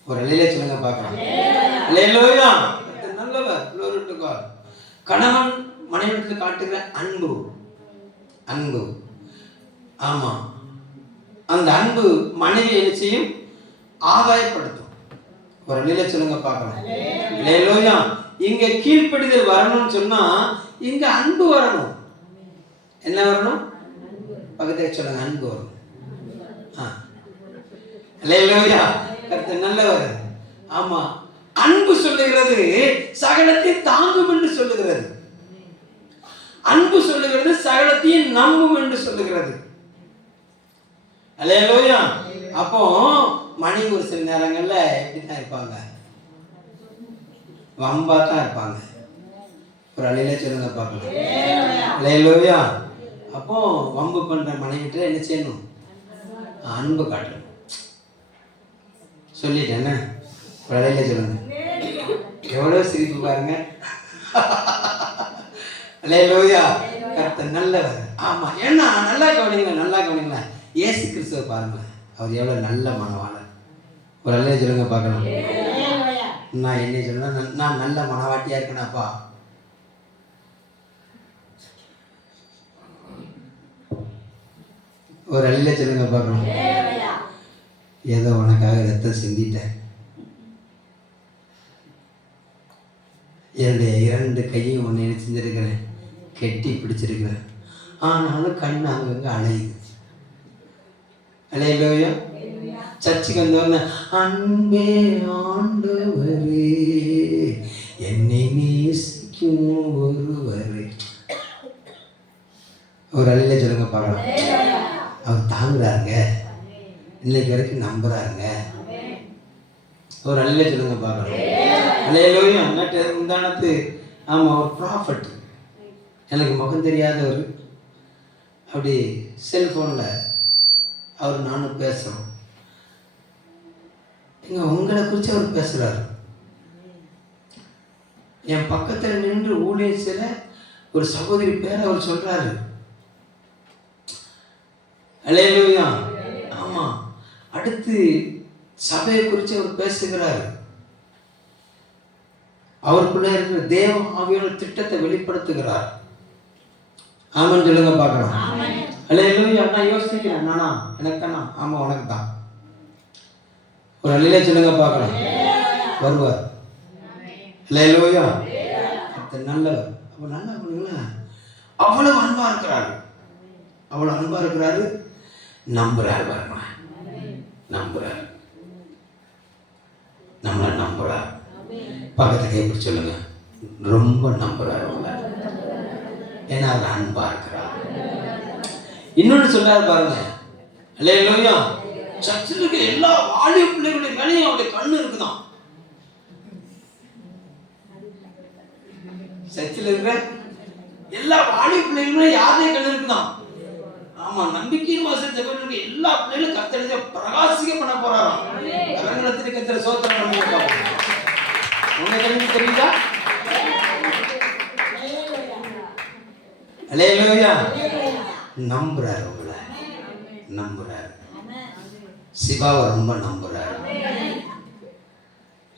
ஒரு அல்லேலூயா சொல்லுங்க பார்க்கலாம். அல்லேலூயா. நல்லவர். glory to God. கணவன் மனைவியிடத்தில் காட்டுகிற அன்பு. ஆமா, அந்த அன்பு மனைவி என்ன செய்யும்? ஆதாயப்படுத்தும். ஒரு அல்லேலூயா சொல்லுங்க பார்க்கலாம். அல்லேலூயா. இங்க கீழ்ப்படிதல் வரணும்னு சொன்னா இங்க அன்பு வரணும். என்ன வரணும்? பக்கத்துல சொல்லுங்க. அன்பு வரணும். அல்லேலூயா. கர்த்தர் நல்லவர். ஆமா, அன்பு சொல்லுகிறது சகலத்தை தாங்கும் என்று சொல்லுகிறது. அன்பு சொல்லுகிறது சகலத்தையும் நம்பும் என்று சொல்லுகிறது. அல்லேலூயா. அப்போ மனைவி ஒரு சில நேரங்கள்ல எப்படிதான் இருப்பாங்க? வம்பா தான் இருப்பாங்க. ஒரு அல்லேலூயா சொல்லுங்க பார்க்கலாம். அல்லேலூயா. அப்போ வம்பு பண்ற மனைவிட்ட என்ன செய்யணும்? அன்பு காட்டணும். சொல்லிட்டேன். ஒரு அல்லேலூயா சொல்லுங்க. எவ்வளவு சிரிப்பு பாருங்க. அல்லேலூயா. கர்த்தர் நல்லவர். ஆமா, ஏன்னா நல்லா கவனிங்களேன். இயேசு கிறிஸ்துவை பாருங்க. அவர் எவ்வளவு நல்ல மனவாளர். ஒரு அல்லேலூயா சொல்லுங்க பார்க்கலாம். நான் என்ன சொல்றேன்? நான் நல்ல மனவாட்டியா இருக்கேனாப்பா. ஒரு அல்லேலூயா சொல்லுங்க பார்க்கலாம். ஏதோ உனக்காக ரத்தம் சிந்திட்டேன். என்னுடைய 2 கையும் ஒன்று செஞ்சிருக்கிறேன், கெட்டி பிடிச்சிருக்கிறேன். ஆனாலும் கண்ணு அங்கங்க அலையுது. அல்லேலூயா. சர்ச்சுக்கு வந்தவங்க அன்பே ஆண்டவரே என்னை நேசிக்கும் ஒருவரே. ஒரு அல்லேலூயா சொல்லுங்க பார்க்கலாம். அவர் தாங்குறாருங்க. இன்னைக்கு வரைக்கும் நம்புறாருங்க. ஒரு அல்லேலூயா சொல்லுங்க பார்க்கலாம். அல்லேலூயா. முந்தானத்து ஆமா, ஒரு ப்ராஃபட், எனக்கு முகம் தெரியாதவர். அப்படி செல்ஃபோனில் அவர் நானும் பேசுகிறோம். இங்கே உங்களை குறித்து அவர் பேசுகிறார். என் பக்கத்தில் நின்று ஊழியத்தில் ஒரு சகோதரி பேரை அவர் சொல்கிறாரு. அல்லேலூயா. ஆமாம். அடுத்து சபையை குறித்து அவர் பேசுகிறார். அவருக்குள்ளே இருக்கிற தேவ ஆவியோட திட்டத்தை வெளிப்படுத்துகிறார். ஆமான்னு சொல்லுங்க பார்க்கலாம். அல்லேலூயா. நான் யோசிக்கிறேன், நானா எனக்கு தானா? ஆமாம் உனக்கு தான். ஒரு அல்லேலூயா சொல்லுங்க பார்க்கலாம். வருவார். அல்லேலூயா. நல்லவர். அப்போ நல்லா பண்ணுங்களா, அவ்வளவு அன்பா இருக்கிறாரு, அவ்வளவு அன்பா இருக்கிறாரு. நம்புறாரு பாருங்க, நம்புறாரு, நம்மளை நம்புறாரு. பக்கத்துக்கு எப்படி சொல்லுங்க, ரொம்ப நம்புறாரு அவங்கள. ஏன்னா அவர் அன்பா இருக்கிறார். இன்னொன்று சொல்றாரு பாருங்க, அல்லேலூயா. சர்ச்சில் இருக்க எல்லா வாலிப பிள்ளைகளுடைய மேலேயும் அவருடைய கண்ணு இருக்குதான். சர்ச்சில் இருக்கிற எல்லா வாலிப பிள்ளைகளும் யாருடைய கண்ணு இருக்குதான். ஆமா, நம்பிக்கையின் வாசல் ஜெபம் எல்லா பிள்ளைகளும் கர்த்தரை பிரகாசிக்க பண்ண போறாராம். கரங்களத்திற்கு கர்த்தரை சோத்திரம் பண்ணுங்க. உங்க கண்ணுக்கு தெரியுதா? அல்லேலூயா. நம்புறாரு, உங்களை நம்புறாரு. சிவாவை ரொம்ப நம்புறாரு.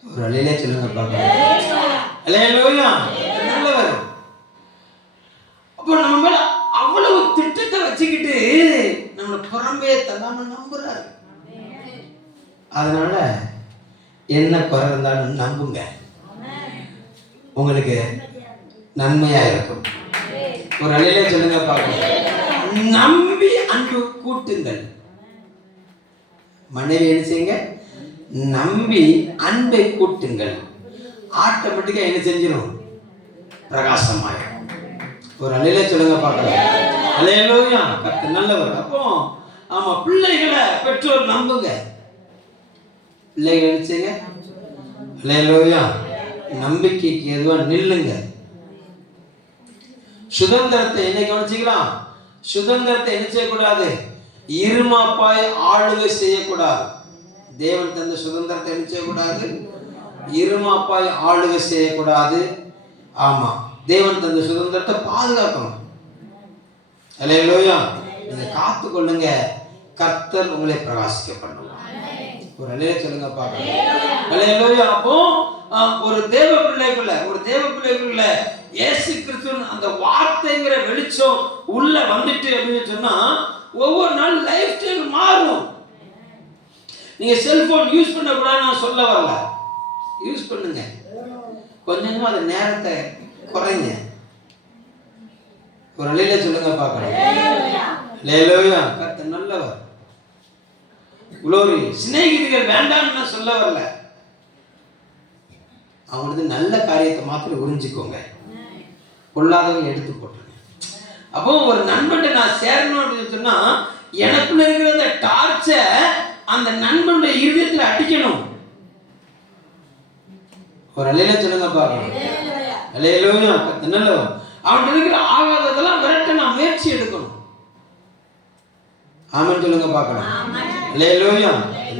ஒரு அல்லேலூயா சொல்லுங்க பாக்கலாம். அல்லேலூயா. நல்லவர். அப்போ நம்ம மேல அவ்வளவு திட்டத்தை வச்சுக்கிட்டு நம்மளை புறம்பே தள்ளாம நம்புறாரு. அதனால என்ன குறை இருந்தாலும் நம்புங்க, உங்களுக்கு நன்மையா இருக்கும். ஒரு அல்லேலூயா சொல்லுங்க பாக்கலாம். நம்பி அன்பு கூட்டுங்கள். மனைவி என்ன செய்யுங்க, நம்பி அன்பை கூட்டுங்கள். ஆட்டோமேட்டிக்கா என்ன செஞ்சிடும், பிரகாசமாயிடும். ஒரு அல்லேலூயா சொல்லுங்க பார்க்கலாம். அல்லேலூயா. கர்த்தர் நல்லவர். அப்போ ஆமா, பிள்ளைகளை பெற்றோர் நம்புங்க. பிள்ளைகள் நினைச்சுங்க, அல்லேலூயா, நம்பிக்கைக்கு எதுவா நில்லுங்க. சுதந்திரத்தை என்ன கவனிச்சுக்கலாம், சுதந்திரத்தை என்ன செய்யக்கூடாது, இருமாப்பாய் ஆளுகை செய்யக்கூடாது. தேவன் தந்த சுதந்திரத்தை என்ன செய்யக்கூடாது, இருமாப்பாய் ஆளுகை செய்யக்கூடாது. ஆமா, தேவன் தந்த சுதந்திரத்தை பாதுகாக்கணும். அல்லேலூயா. நீங்க காத்து கொள்ளுங்க, கர்த்தர் உங்களை பிரகாசிக்க பண்ணுவார். ஒரு அல்லேலூயா சொல்லுங்க பாக்கலாம். அல்லேலூயா. அப்போ ஒரு தேவ பிள்ளைக்குள்ள இயேசு கிறிஸ்துவின் அந்த வார்த்தைங்கிற வெளிச்சம் உள்ள வந்துட்டு அப்படின்னு சொன்னா ஒவ்வொரு நாள் லைஃப் ஸ்டைல் மாறும். நீங்க செல்போன் யூஸ் பண்ண கூடாது நான் சொல்ல வரல, யூஸ் பண்ணுங்க, கொஞ்சமா அந்த நேரத்தை குறைங்க. ஒரு அல்லேலூயா சொல்லுங்க பார்க்கலாம். அல்லேலூயா. கர்த்தர் நல்லவர். குளோரி. சிநேகிதிகள் வேண்டாம்னு நான் சொல்ல வரல, அவங்களுக்கு நல்ல காரியத்தை மாத்திரம் உறிஞ்சிக்கோங்க, பொல்லாதவங்க எடுத்து போட்டுருங்க. அப்போ ஒரு நண்பன் நான் சேரணும் அப்படின்னு சொன்னா எனக்குள்ள இருக்கிற அந்த டார்ச்சை அந்த நண்பனுடைய இருதயத்தில் அடிக்கணும். ஒரு அல்லேலூயா சொல்லுங்க பார்க்கலாம். அல்லேலூயா. நல்லவர். அவன் இருக்கிற ஆகாததெல்லாம் விரட்ட நான் முயற்சி எடுக்கணும். ஆமென் சொல்லுங்க பார்க்கலாம். அல்லேலூயா.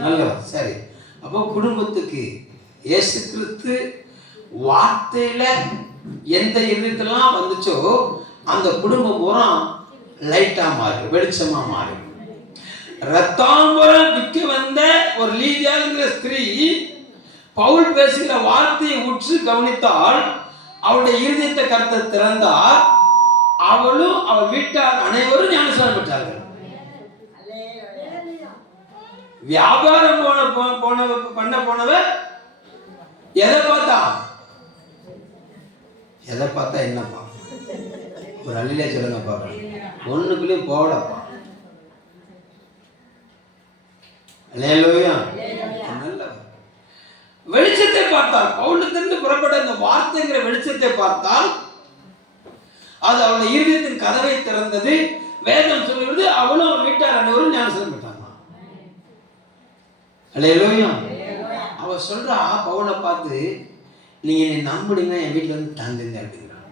நல்லவர். சரி, அப்போ குடும்பத்துக்கு இயேசு கிறிஸ்து வார்த்தையில எந்த இருதயத்தெல்லாம் வந்துச்சோ அந்த குடும்பம் பூரா லைட்டா மாறும், வெளிச்சமா மாறும். ரத்தாம்பரம் விற்க வந்த ஒரு லீதியாங்கிற ஸ்திரீ பவுல் பேசுகிற வார்த்தையை உற்று கவனித்தால் அவளுடைய இருதயத்தை கர்த்தர் திறந்தார். அவளும் அவள் வீட்டார் அனைவரும் ஞானஸ்நானம் பெற்றார்கள். வியாபாரம் பண்ண போனவ எதை பார்த்தா என்னப்பா, ஒரு அல்லேலூயா சொல்லுங்க பார்க்கலாம். ஒண்ணுக்குள்ளேயும் போடப்பா. அல்லேலூயா. நல்லவர். வெளிச்சத்தை பார்த்தால், பவுலிலிருந்து புறப்பட்ட இந்த வார்த்தைங்கிற வெளிச்சத்தை பார்த்தால் அது அவளை இருதயத்தின் கதவை திறந்தது. வேதம் சொல்லுகிறது அவளும் வீட்டார் அனைவரும் ஞானஸ்நானம் பெற்றாங்க. அல்லேலூயா. அவ சொல்றா பவுலை பார்த்து, நீங்க என்னை நம்புனீங்கன்னா என் வீட்டுல வந்து தங்குங்க அப்படிங்கிறான்.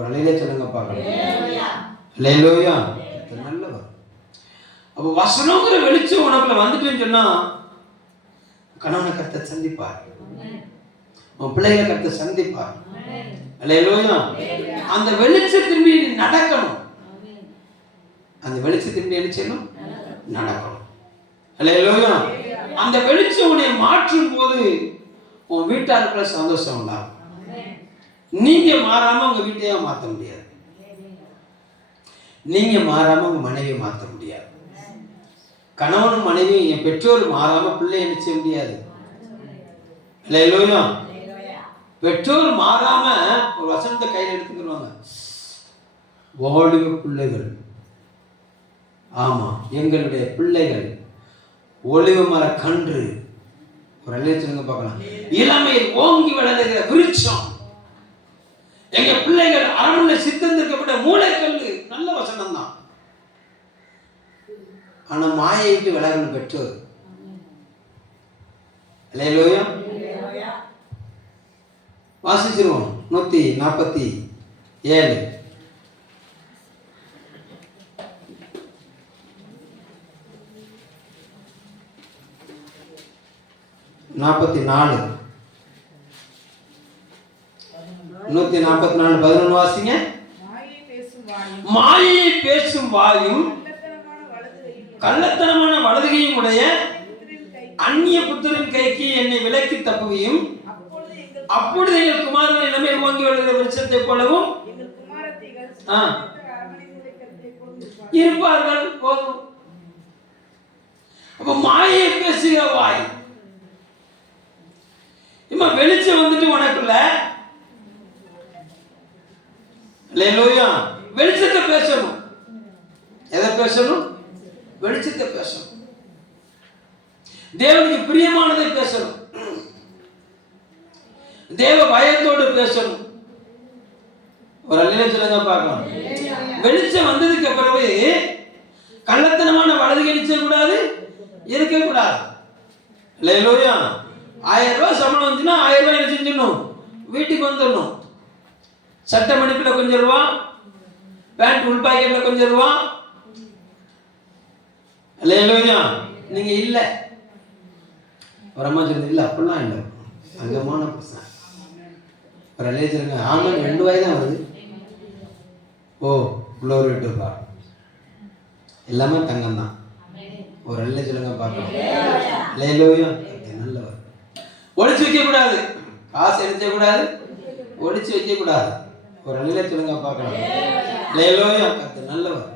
ஒரு அலையில சொல்லுங்க பார்க்கலாம். அல்லேலூயா. நல்லவர். அப்போ வசனங்கிற வெளிச்சம் உனக்குள்ள வந்துட்டுன்னு சொன்னா கணவனை கர்த்தர் சந்திப்பார், உன் பிள்ளைகளை கர்த்தர் சந்திப்பார். அல்லேலூயா. அந்த வெளிச்சத்தின்படி நடக்கணும். அந்த வெளிச்சத்தின்படி என்ன செய்யணும்? நடக்கணும். அல்லேலூயா. அந்த வெளிச்சம் உன்னை மாற்றும் போது உன் வீட்டாருக்குள்ள சந்தோஷம் உண்டாகும். நீங்க மாறாம உங்க வீட்டையே மாற்ற முடியாது. நீங்க மாறாம உங்க மனைவியை மாற்ற முடியாது. கணவனும் மனைவியும் என் பெற்றோர் மாறாம பிள்ளை என்ன செய்ய முடியாது. அல்லேலூயா. பெற்றோர் மாறாம ஒரு வசனத்தை கையில் எடுத்துக்கிறாங்க. வாலிப பிள்ளைகள், ஆமா எங்களுடைய பிள்ளைகள் ஒளிவு மர கன்று. ஒரு அல்லேலூயா பார்க்கலாம். இளமையில் ஓங்கி வளர்கிற விருட்சம். எங்க பிள்ளைகள் அரண்மனை சித்தந்திருக்கப்பட்ட மூளைக்கல்லு. நல்ல வசனம் தான். ஆனா மாயைட்டு விலகணும் பெற்றோர். அல்லேலூயா. வாசிச்சிருவோம் 147. நாற்பத்தி 11 வாசிங்க. மாயை பேசும் வாயும் கள்ளத்தனமான வலதுகையும் உடைய அந்நிய புத்திரன் கைக்கு என்னை விலக்கி தப்புவையும், அப்பொழுது எங்கள் குமாரன் இளமை ஓங்கி வளர்கிற விருட்சத்தை போலவும் இருப்பார்கள். போதும். அப்ப மாயை பேசுகிற வாய். இம்மா வெளிச்சம் வந்துட்டு உனக்குள்ள. அல்லேலூயா. வெளிச்சத்தை பேசணும். எதை பேசணும்? வெளிச்சத்தை பேசணும். தேவனுக்கு பிரியமானதை பேசணும். தேவ பயத்தோடு பேசணும். ஒரு அல்லேலூயா சொல்லுங்க பார்க்கலாம். வெளிச்சம் வந்ததுக்கு பிறகு கள்ளத்தனமான வலதுகை நிச்சயக்கூடாது, இருக்கக்கூடாது. அல்லேலூயா. 1000 ரூபாய் சம்பளம் வந்துச்சுன்னா 1000 ரூபாய் என்ன செஞ்சிடணும்? வீட்டுக்கு வந்துடணும். சட்டை மடிப்பில் கொஞ்சம் ரூபா, பேண்ட் உள் பாக்கெட்ல கொஞ்சம் ரூபா. அல்லேலூயா. நீங்க இல்ல ஒரு அம்மா சொல்லுங்க, இல்லை அப்படிலாம் இல்லை, அங்கமான பிரச்சனை. ஒரு அல்லேலூயா சொல்லுங்க. ஆமாம் 2 ரூபாய் தான் வருது. ஓ குளோரி டு காட். எல்லாமே தங்கம் தான். ஒரு அல்லேலூயா சொல்லுங்க பார்க்கலாம். அல்லேலூயா. நல்லவர். ஒளிச்சு வைக்க கூடாது. காசு எடுக்க கூடாது, ஒளிச்சு வைக்க கூடாது. ஒரு அல்லேலூயா சொல்லுங்க பார்க்கலாம். அல்லேலூயா. நல்லவர்.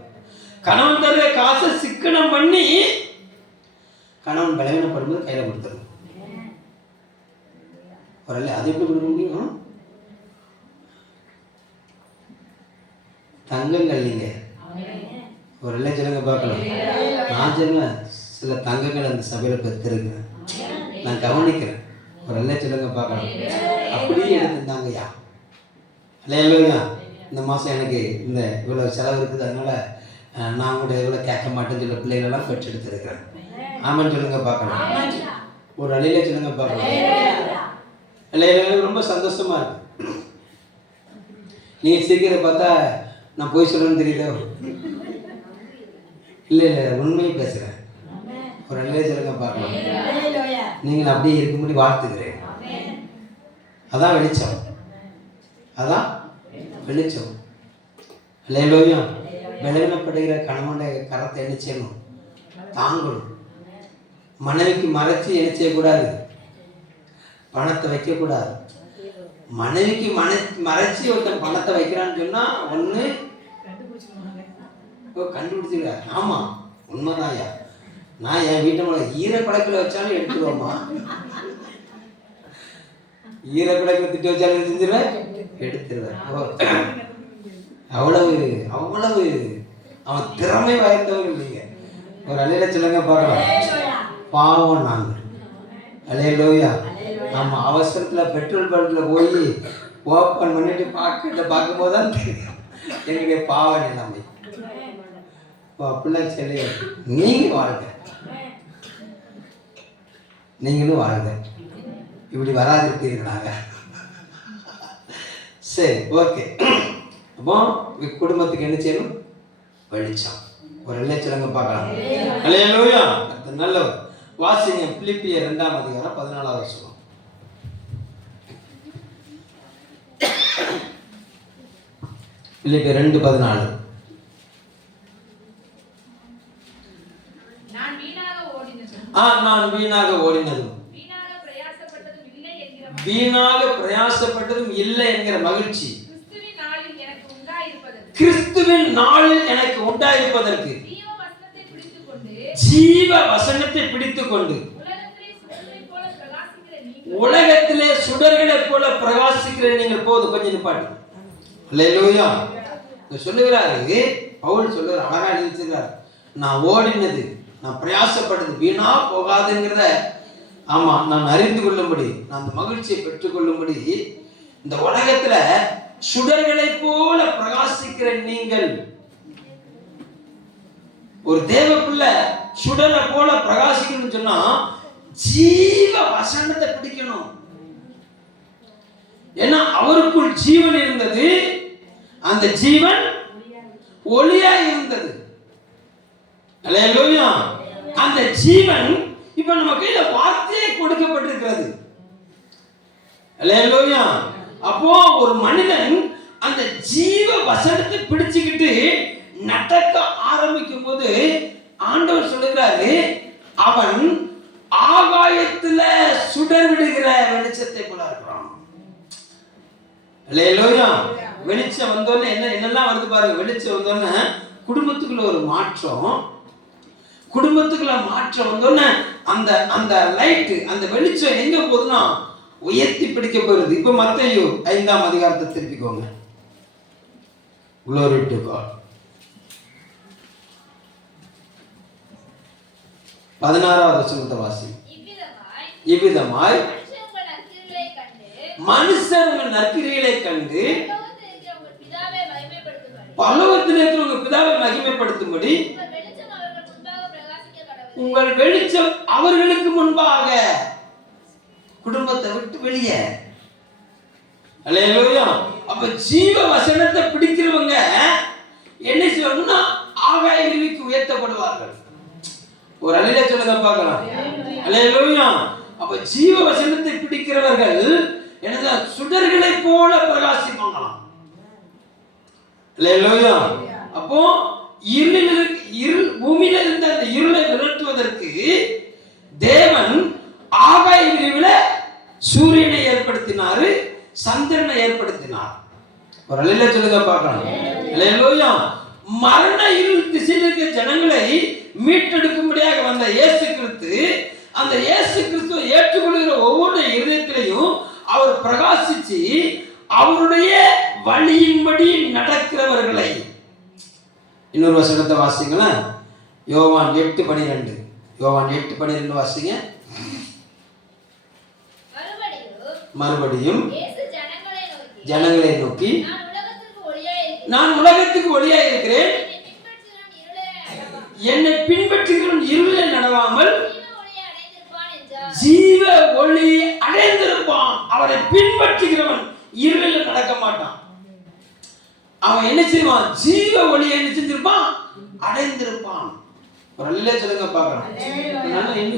கணவன் தர காசை சிக்கனம் பண்ணி கணவன் பலவீனப்படும்போது கையில கொடுத்துருங்க. ஒரு அல்ல அது எப்படி கொடுக்க முடியும்? தங்கங்கள் நீங்க ஒரு அல்ல சொல்லுங்க பார்க்கலாம். நான் சொல்லுவேன், சில தங்கங்கள் அந்த சபையில பெற்றிருக்கிறேன், நான் கவனிக்கிறேன். ஒரு அல்ல சொல்லுங்க பார்க்கலாம். அப்படியே எடுத்துருந்தாங்கய்யா. அல்லேலூயா. இந்த மாதம் எனக்கு இந்த இவ்வளோ செலவு இருக்குது, அதனால நான் கூட இவ்வளோ கேட்க மாட்டேன்னு சொல்ல பிள்ளைகளெல்லாம் பெற்று எடுத்துருக்கிறேன். ஆமான்னு சொல்லுங்க பார்க்கலாம். ஒரு அலையில சொல்லுங்க பார்க்கலாம். அல்லேலூயா. ரொம்ப சந்தோஷமா இருக்கு. நீ சீக்கிரம் பார்த்தா நான் போய் சொல்லணும்னு தெரியுதோ? இல்லை இல்லை, உண்மையை பேசுகிறேன். ஒரு அல்லேலூயா சொல்லுங்க பார்க்கலாம். நீங்கள் அப்படியே இருக்கும்படி வாழ்த்துக்கிறேன். அதான் வெளிச்சம், அதான் வெளிச்சம். அல்லேலூயா. பலவீனப்படுகிற கணவனுடைய கரத்தை என்ன செய்யணும்? தாங்கணும். மனைவிக்கு மறைச்சி என்ன செய்யக்கூடாது? பணத்தை வைக்கக்கூடாது. மனைவிக்கு மறைச்சி ஒருத்தன் பணத்தை வைக்கிறான்னு சொன்னா ஒண்ணு கண்டுபிடிச்சிருக்க. ஆமா உண்மைதான்யா. நான் என் வீட்டை ஈரப்படக்கில் வச்சாலும் எடுத்துருவோம்மா. ஈரப்படக்கில் திட்டு வச்சாலும் செஞ்சிருவேன், எடுத்துருவேன். அவ்வளவு அவ்வளவு அவன் திறமை வாய்ந்தவங்க இல்லைங்க. ஒரு அல்லேலூயா சொல்லுங்க பார்க்கலாம். பாவம் நாங்கள். அல்லேலூயா. ஆமா, அவசரத்தில் பெட்ரோல் பல்கில் போய் ஓப்பன் பண்ணிட்டு பாக்கெட்டில் பார்க்கும்போது தான் தெரியும் எங்களுடைய பாவ நிலைமை. அப்படிலாம் சொல்லி நீங்க வாழ்க, நீங்களும் வாழ்க, இப்படி வராதிருப்பீர்களாங்க. சரி, ஓகே. அப்போ குடும்பத்துக்கு என்ன செய்யணும்? வெளிச்சம். ஒரு இல்லைச்சலங்க பார்க்கலாம். அல்லேலூயா. அது நல்லவர். வாசிங்க பிலிப்பியர் 2ஆம் அதிகாரம் 14வது வசனம். பிலிப்பியர் 2:14. நான் வீணாக ஓடினதும் வீணாக பிரயாசப்பட்டதும் இல்லை என்கிற மகிழ்ச்சி கிறிஸ்துவின் நாளில் எனக்கு உண்டாயிருப்பதற்கு ஜீவ வசனத்தை பிடித்துக் கொண்டு உலகத்திலே சுடர்களை போல பிரகாசிக்கிற நீங்கள் போது. கொஞ்சம் நிப்பாட்டு. அல்லேலூயா. சொல்லுகிறாரு பவுல் சொல்லுறார், அழகா எழுதிக்கிறார், நான் ஓடினது, நான் பிரயாசப்பட்டது வீணா போகாதுங்கிறத ஆமா நான் அறிந்து கொள்ளும்படி, நான் அந்த மகிழ்ச்சியை பெற்றுக் கொள்ளும்படி இந்த உலகத்துல சுடர்களை போல பிரகாசிக்கிற நீங்கள். ஒரு தேவ பிள்ளை சுடரை போல பிரகாசிக்கணும்னு சொன்னா ஜீவ வசனத்தை பிடிக்கணும். ஏன்னா அவருக்குள் ஜீவன் இருந்தது, அந்த ஜீவன் ஒளியா இருந்தது. அல்லேலூயா. அந்த ஜீவன் இப்ப நம்ம கையில வார்த்தையை கொடுக்கப்பட்டிருக்கிறது. அல்லேலூயா. அப்போ ஒரு மனிதன் அந்த ஜீவ வசனத்தை பிடிச்சுக்கிட்டு நடக்க ஆரம்பிக்கும் போது ஆண்டவர் சொல்லுகிறாரு, அவன் ஆகாயத்துல சுடர் விடுகிற வெளிச்சத்தை போல இருக்கிறான். அல்லேலூயா. வெளிச்சம் வந்தோடனே என்னெல்லாம் வருது பாருங்க. வெளிச்சம் வந்தோடனே குடும்பத்துக்குள்ள ஒரு மாற்றம், குடும்பத்துக்குள்ள மாற்றம் வந்தோடனே அந்த அந்த லைட், அந்த வெளிச்சம் எங்க போகுதுன்னா உயர்த்தி பிடிக்கப்படுது. இப்ப மத்தேயு 5ஆம் அதிகாரத்தை திருப்பிக்கோங்க. Glory to God. 16வது வசனத்தை வாசி. இவ்விதமாய் மனுஷர் உங்கள் நற்கிரியைகளை கண்டு பரலோகத்தில் இருக்கிற உங்கள் பிதாவை மகிமைப்படுத்தும்படி உங்கள் வெளிச்சம் அவர்களுக்கு முன்பாக. குடும்பத்தை விட்டு வெளியே. அல்லேலூயா. அப்ப ஜீவ வசனத்தை பிடிக்கிறவங்க என்ன செய்வாங்கன்னா ஆகாய விரிவுக்கு உயர்த்தப்படுவார்கள். ஒரு அல்லேலூயா சொல்லுங்க பார்க்கலாம். அல்லேலூயா. அப்ப ஜீவ வசனத்தை பிடிக்கிறவர்கள் என்னது சுடர்களை போல பிரகாசிப்பாங்களாம். அல்லேலூயா. அப்போ இருள் பூமியில இருந்த அந்த இருளை விரட்டுவதற்கு தேவன் ஆகாய விரிவுல சூரியனை ஏற்படுத்தினாரு, சந்திரனை ஏற்படுத்தினார். ஒரு அல்லேலூயா சொல்லுங்க பார்க்கலாம். அல்லேலூயா. மரண இருள் திசையில் இருக்கிற ஜனங்களை மீட்டெடுக்கும்படியாக வந்த இயேசு கிறிஸ்து, அந்த இயேசு கிறிஸ்துவை ஏற்றுக்கொள்கிற ஒவ்வொரு இதயத்திலையும் அவர் பிரகாசிச்சு அவருடைய வழியின்படி நடக்கிறவர்களை. இன்னொரு வசனத்தை வாசிங்களா. யோவான் 8:12. யோவான் 8:12 வாசிங்க. மறுபடியும் ஜனங்களை நோக்கி, நான் உலகத்துக்கு ஒளியாய் இருக்கிறேன், என்னை பின்பற்றுகிறவன் இருளில் நடவாமல் ஜீவ ஒளி அடைந்திருப்பான். அவரை பின்பற்றுகிறவன் இருளில் நடக்க மாட்டான். அவன் என்ன செய்வான்? ஜீவ ஒளியை என்ன செஞ்சிருப்பான்? அடைந்திருப்பான். ஒரு அல்லேலூயா சொல்லுங்க பார்க்கலாம்.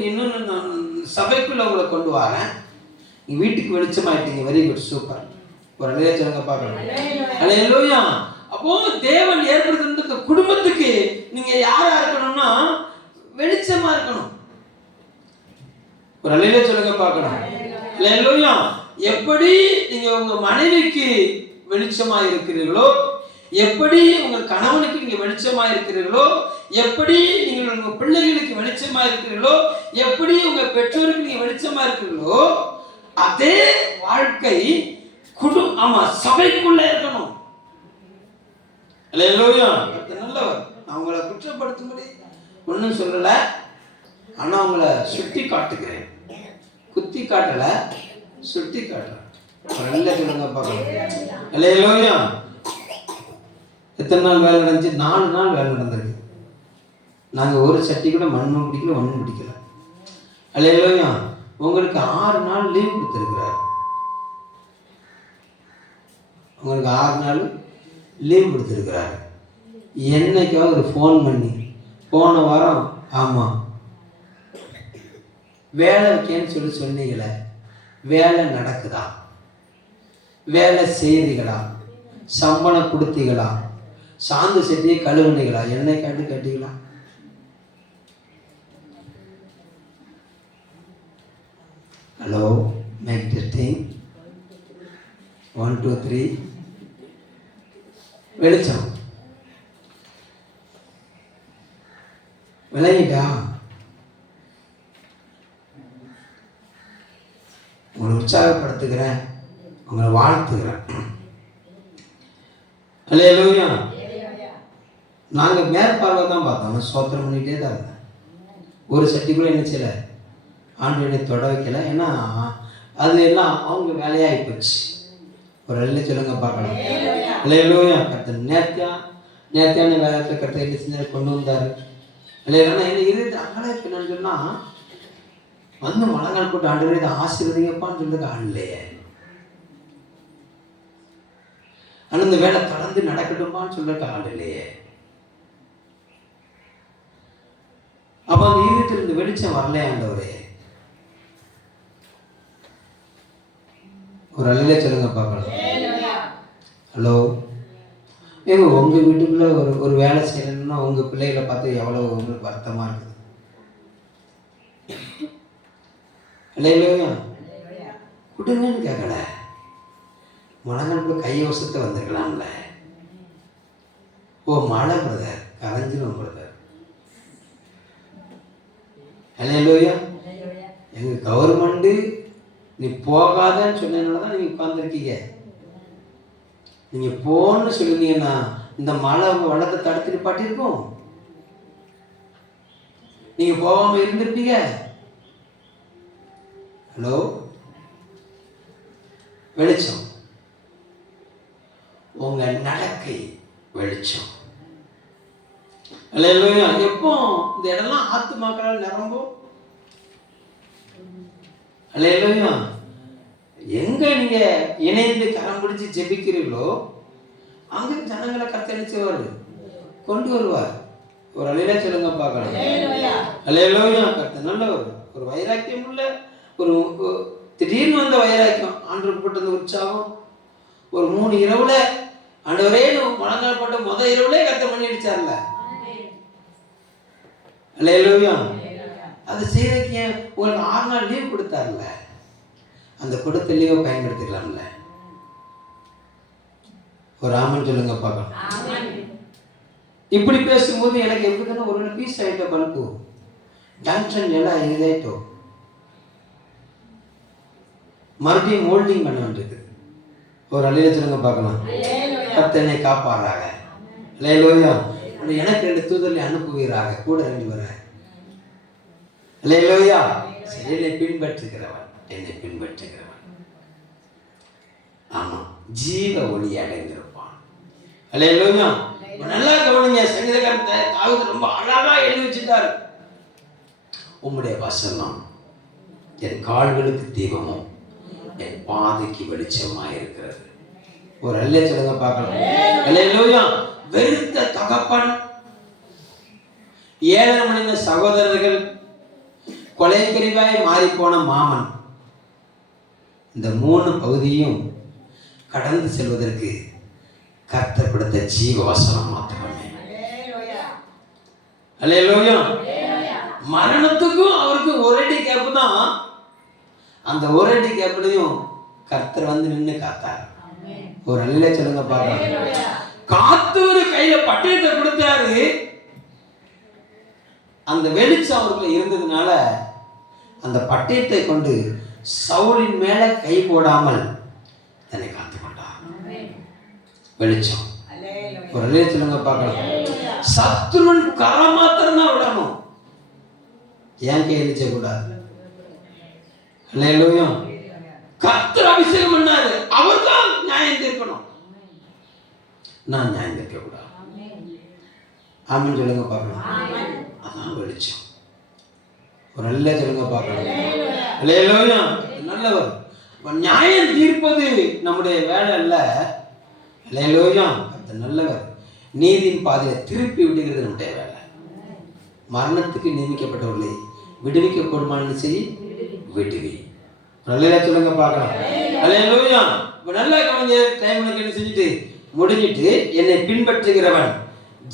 இன்னும் சபைக்குள்ள உங்களை கொண்டு வரேன். நீங்க வீட்டுக்கு வெளிச்சமாயிட்டீங்க. Very good, super. ஒரு அல்லேலூயா சொல்லுங்க பார்க்கலாம். அல்லேலூயா. அப்போ தேவன் ஏற்படுத்தின குடும்பத்துக்கு நீங்க யாரா இருக்கணும்னா வெளிச்சமா இருக்கணும். ஒரு அல்லேலூயா சொல்லுங்க பார்க்கலாம். அல்லேலூயா. எப்படி நீங்க உங்க மனைவிக்கு வெளிச்சமா இருக்கிறீர்களோ, எப்படி உங்க கணவனுக்கு நீங்க வெளிச்சமா இருக்கிறீர்களோ, எப்படி நீங்கள் உங்க பிள்ளைகளுக்கு வெளிச்சமா இருக்கிறீர்களோ, எப்படி உங்க பெற்றோருக்கு நீங்க வெளிச்சமா இருக்கிறீர்களோ, அதே வாழ்க்கை சபைக்குள்ள இருக்கணும். அல்லேலூயா. நல்லவர். நான் உங்களை குற்றப்படுத்தும்படி ஒன்றும் சொல்லல, ஆனா உங்களை சுட்டி காட்டுகிறேன். குத்தி காட்டல, சுட்டி காட்டுறேன். நல்ல சொல்லுங்க பார்க்கலாம். அல்லேலூயா. எத்தனை நாள் வேலை நடந்துச்சு? 4 நாள் வேலை நடந்திருக்கு. நாங்கள் ஒரு சட்டி கூட மண்ணும் பிடிக்கல, ஒன்றும் பிடிக்கல. அல்லேலூயா. உங்களுக்கு 6 நாள் லீவ் கொடுத்துருக்கிறார். உங்களுக்கு 6 நாள் லீவ் கொடுத்துருக்குறாரு. என்னைக்காவது ஃபோன் பண்ணி போன வாரம் ஆமாம் வேலை வைக்கேன்னு சொன்னீங்களே, வேலை நடக்குதா, வேலை செய்தீங்களா, சம்பளம் கொடுத்தீங்களா, சாந்து செட்டியை கழுவுனீங்களா, எண்ணெய் காட்டு கட்டிங்களா? Hello, mic testing 1 2 3. வெளிச்சம் விளங்கிட்டா? உங்களை உற்சாகப்படுத்துகிறேன், உங்களை வாழ்த்துகிறேன். அல்லேலூயா. நாங்கள் மேற்பார்வை தான் பார்த்தோம், சோத்திரம் பண்ணிகிட்டே தான் இருந்தேன். ஒரு சட்டி கூட என்ன செய்யலை, ஆண்டவனை தொட வைக்கல. ஏன்னா அது எல்லாம் அவங்க வேலையாகி போச்சு. ஒரு அல்ல சொல்லுங்க பார்க்கலாம். அல்லேலூயா. கர்த்தர் நேர்த்தியான வேலையத்தில் கர்த்தர் என்ன செஞ்சார், கொண்டு வந்தார். இல்லைன்னா என்ன இருந்து அங்கே இப்போ என்னன்னு சொன்னால் வந்து முழங்கால் போட்டு ஆண்டவரே இதை ஆசீர்வதிங்கப்பான்னு சொல்லிட்டு ஆள் இல்லையே. ஆனால் இந்த வேலை கடந்து நடக்கட்டும்பான்னு சொல்லிட்டு ஆள் இல்லையே. அப்போ அந்த இருதயத்தில் இந்த வெளிச்சம் வரலையே ஆண்டவரே. ஒரு அல்லையிலே சொல்லுங்க பார்க்கலாம். ஹலோ, ஏங்க உங்கள் வீட்டுக்குள்ளே ஒரு வேலை செய்யணும்னா உங்கள் பிள்ளைகளை பார்த்து எவ்வளோ உங்களுக்கு வருத்தமாக இருக்குது. இல்லையா? கொடுங்கன்னு கேட்கல, முழங்கல் கையை வசத்தை வந்துருக்கலாம்ல. ஓ மழை பிரதர், கரைஞ்சிடும் பிரதர். இல்லையா? எங்கள் கவர்மெண்ட்டு நீ போகாதன்னு சொன்னதுனால தான் நீங்கள் உட்காந்துருக்கீங்க. நீங்கள் போன்னு சொல்லியிருந்தீங்கன்னா இந்த மழை உங்கள் வளத்தை தடுத்துட்டு பாட்டிருக்கோம், நீங்கள் போகாமல் இருந்திருப்பீங்க. ஹலோ, வெளிச்சம் உங்கள் நடக்கை வெளிச்சம். அல்லேலூயா. எப்போ இந்த இடம்லாம் ஆத்துமாக்களால் நிரம்பும். அல்லேலூயா. எங்க நீங்க இணைந்து கரம் பிடிச்சு ஜெபிக்கிறீர்களோ அங்க ஜனங்களை கத்தளிச்சவர் கொண்டு வருவார். ஒரு அலையில சொல்லுங்க பார்க்கலாம். அல்லேலூயா. கர்த்தர் நல்லவர். ஒரு வைராக்கியம் உள்ள ஒரு திடீர்னு வந்த வைராக்கியம், ஆண்டவருக்கு போட்ட உற்சாகம். ஒரு 3 இரவுல ஆண்டவரே முழங்கால் போட்ட முதல் இரவுலே கர்த்தர் பண்ணி அடிச்சார்ல. அல்லேலூயா. அது செய்யறதுக்கு உங்களுக்கு 6 நாள் லீவ் கொடுத்தார்ல. அந்த கொடுத்த லீவை பயன்படுத்திக்கலாம்ல. ஒரு ஆமன் சொல்லுங்க பார்க்கலாம். இப்படி பேசும்போது எனக்கு எப்படின்னா ஒரு பீஸ் ஆயிட்ட பல்பு ஜங்ஷன் எல்லாம் இதாயிட்டோ மறுபடியும் மோல்டிங் பண்ண வேண்டியது. ஒரு அலையில சொல்லுங்க பார்க்கலாம். கர்த்தனை காப்பாராக. அல்லேலூயா. எனக்கு 2 தூதர்களை அனுப்புவீராக, கூட 2 வர. அல்லேலூயா. என்னை பின்பற்றுகிறவன், என்னை பின்பற்றுகிறவன் ஆமா ஜீவ ஒளி அடைந்திருப்பான். அல்லேலூயா. நல்லா கவனிங்க. சங்கீதக்காரன் தாவீது ரொம்ப அழகா எழுதி வச்சுட்டாரு. உம்முடைய வசனம் என் கால்களுக்கு தீபமும் என் பாதைக்கு வெளிச்சமாக இருக்கிறது. ஒரு அல்ல சொல்லுங்க பார்க்கலாம். அல்லேலூயா. வெறுத்த தகப்பன், ஏழமணின சகோதரர்கள், கொலைக்கறிவாய் மாறி போன மாமன், இந்த 3 பகுதியும் கடந்து செல்வதற்கு கர்த்தர் கொடுத்த ஜீவ வசனம் மாத்திரமே. அல்லேலூயா. மரணத்துக்கும் அவருக்கு ஒரு அடி கேப்பு தான். அந்த ஒரு அடி கேப்லையும் கர்த்தர் வந்து நின்று காத்தார். ஒரு அல்ல சொல்லுங்க பார்க்கலாம். காத்து ஒரு கையில பட்டயத்தை கொடுத்தாரு. அந்த வெளிச்சம் அவருக்குள்ள இருந்ததுனால அந்த பட்டயத்தை கொண்டு சவுலின் மேல கை போடாமல் தன்னை காத்து கொண்டார். வெளிச்சம். ஒரு அல்ல சொல்லுங்க பார்க்கலாம். சத்துருவன் கரம் மாத்திரம் தான் விடணும், ஏன் கையில் செய்யக்கூடாது. அல்லேலூயா. கர்த்தர் அபிஷேகம் பண்ணாரு, அவர் தான் நியாயம் தீர்க்கணும், நான் நியாயம் தீர்க்க கூடாது. ஆமென் சொல்லுங்க பார்க்கலாம். அதான் வெளிச்சம். ஒரு நல்ல சொல்லுங்க பார்க்கலாம். அல்லேலூயா. நல்லவர். நியாயம் தீர்ப்பது நம்முடைய வேலை அல்ல. அல்லேலூயா. அது நல்லவர். நீதியின் பாதையை திருப்பி விடுகிறது நம்முடைய வேலை. மரணத்துக்கு நியமிக்கப்பட்டவர்களை விடுவிக்க கூடுமானு செய்ய விடுவி. நல்லா சொல்லுங்க பார்க்கலாம். அல்லேலூயா. இப்போ நல்லா கவனிங்க. டைம் என்ன செஞ்சுட்டு முடிஞ்சிட்டு, என்னை பின்பற்றுகிறவன்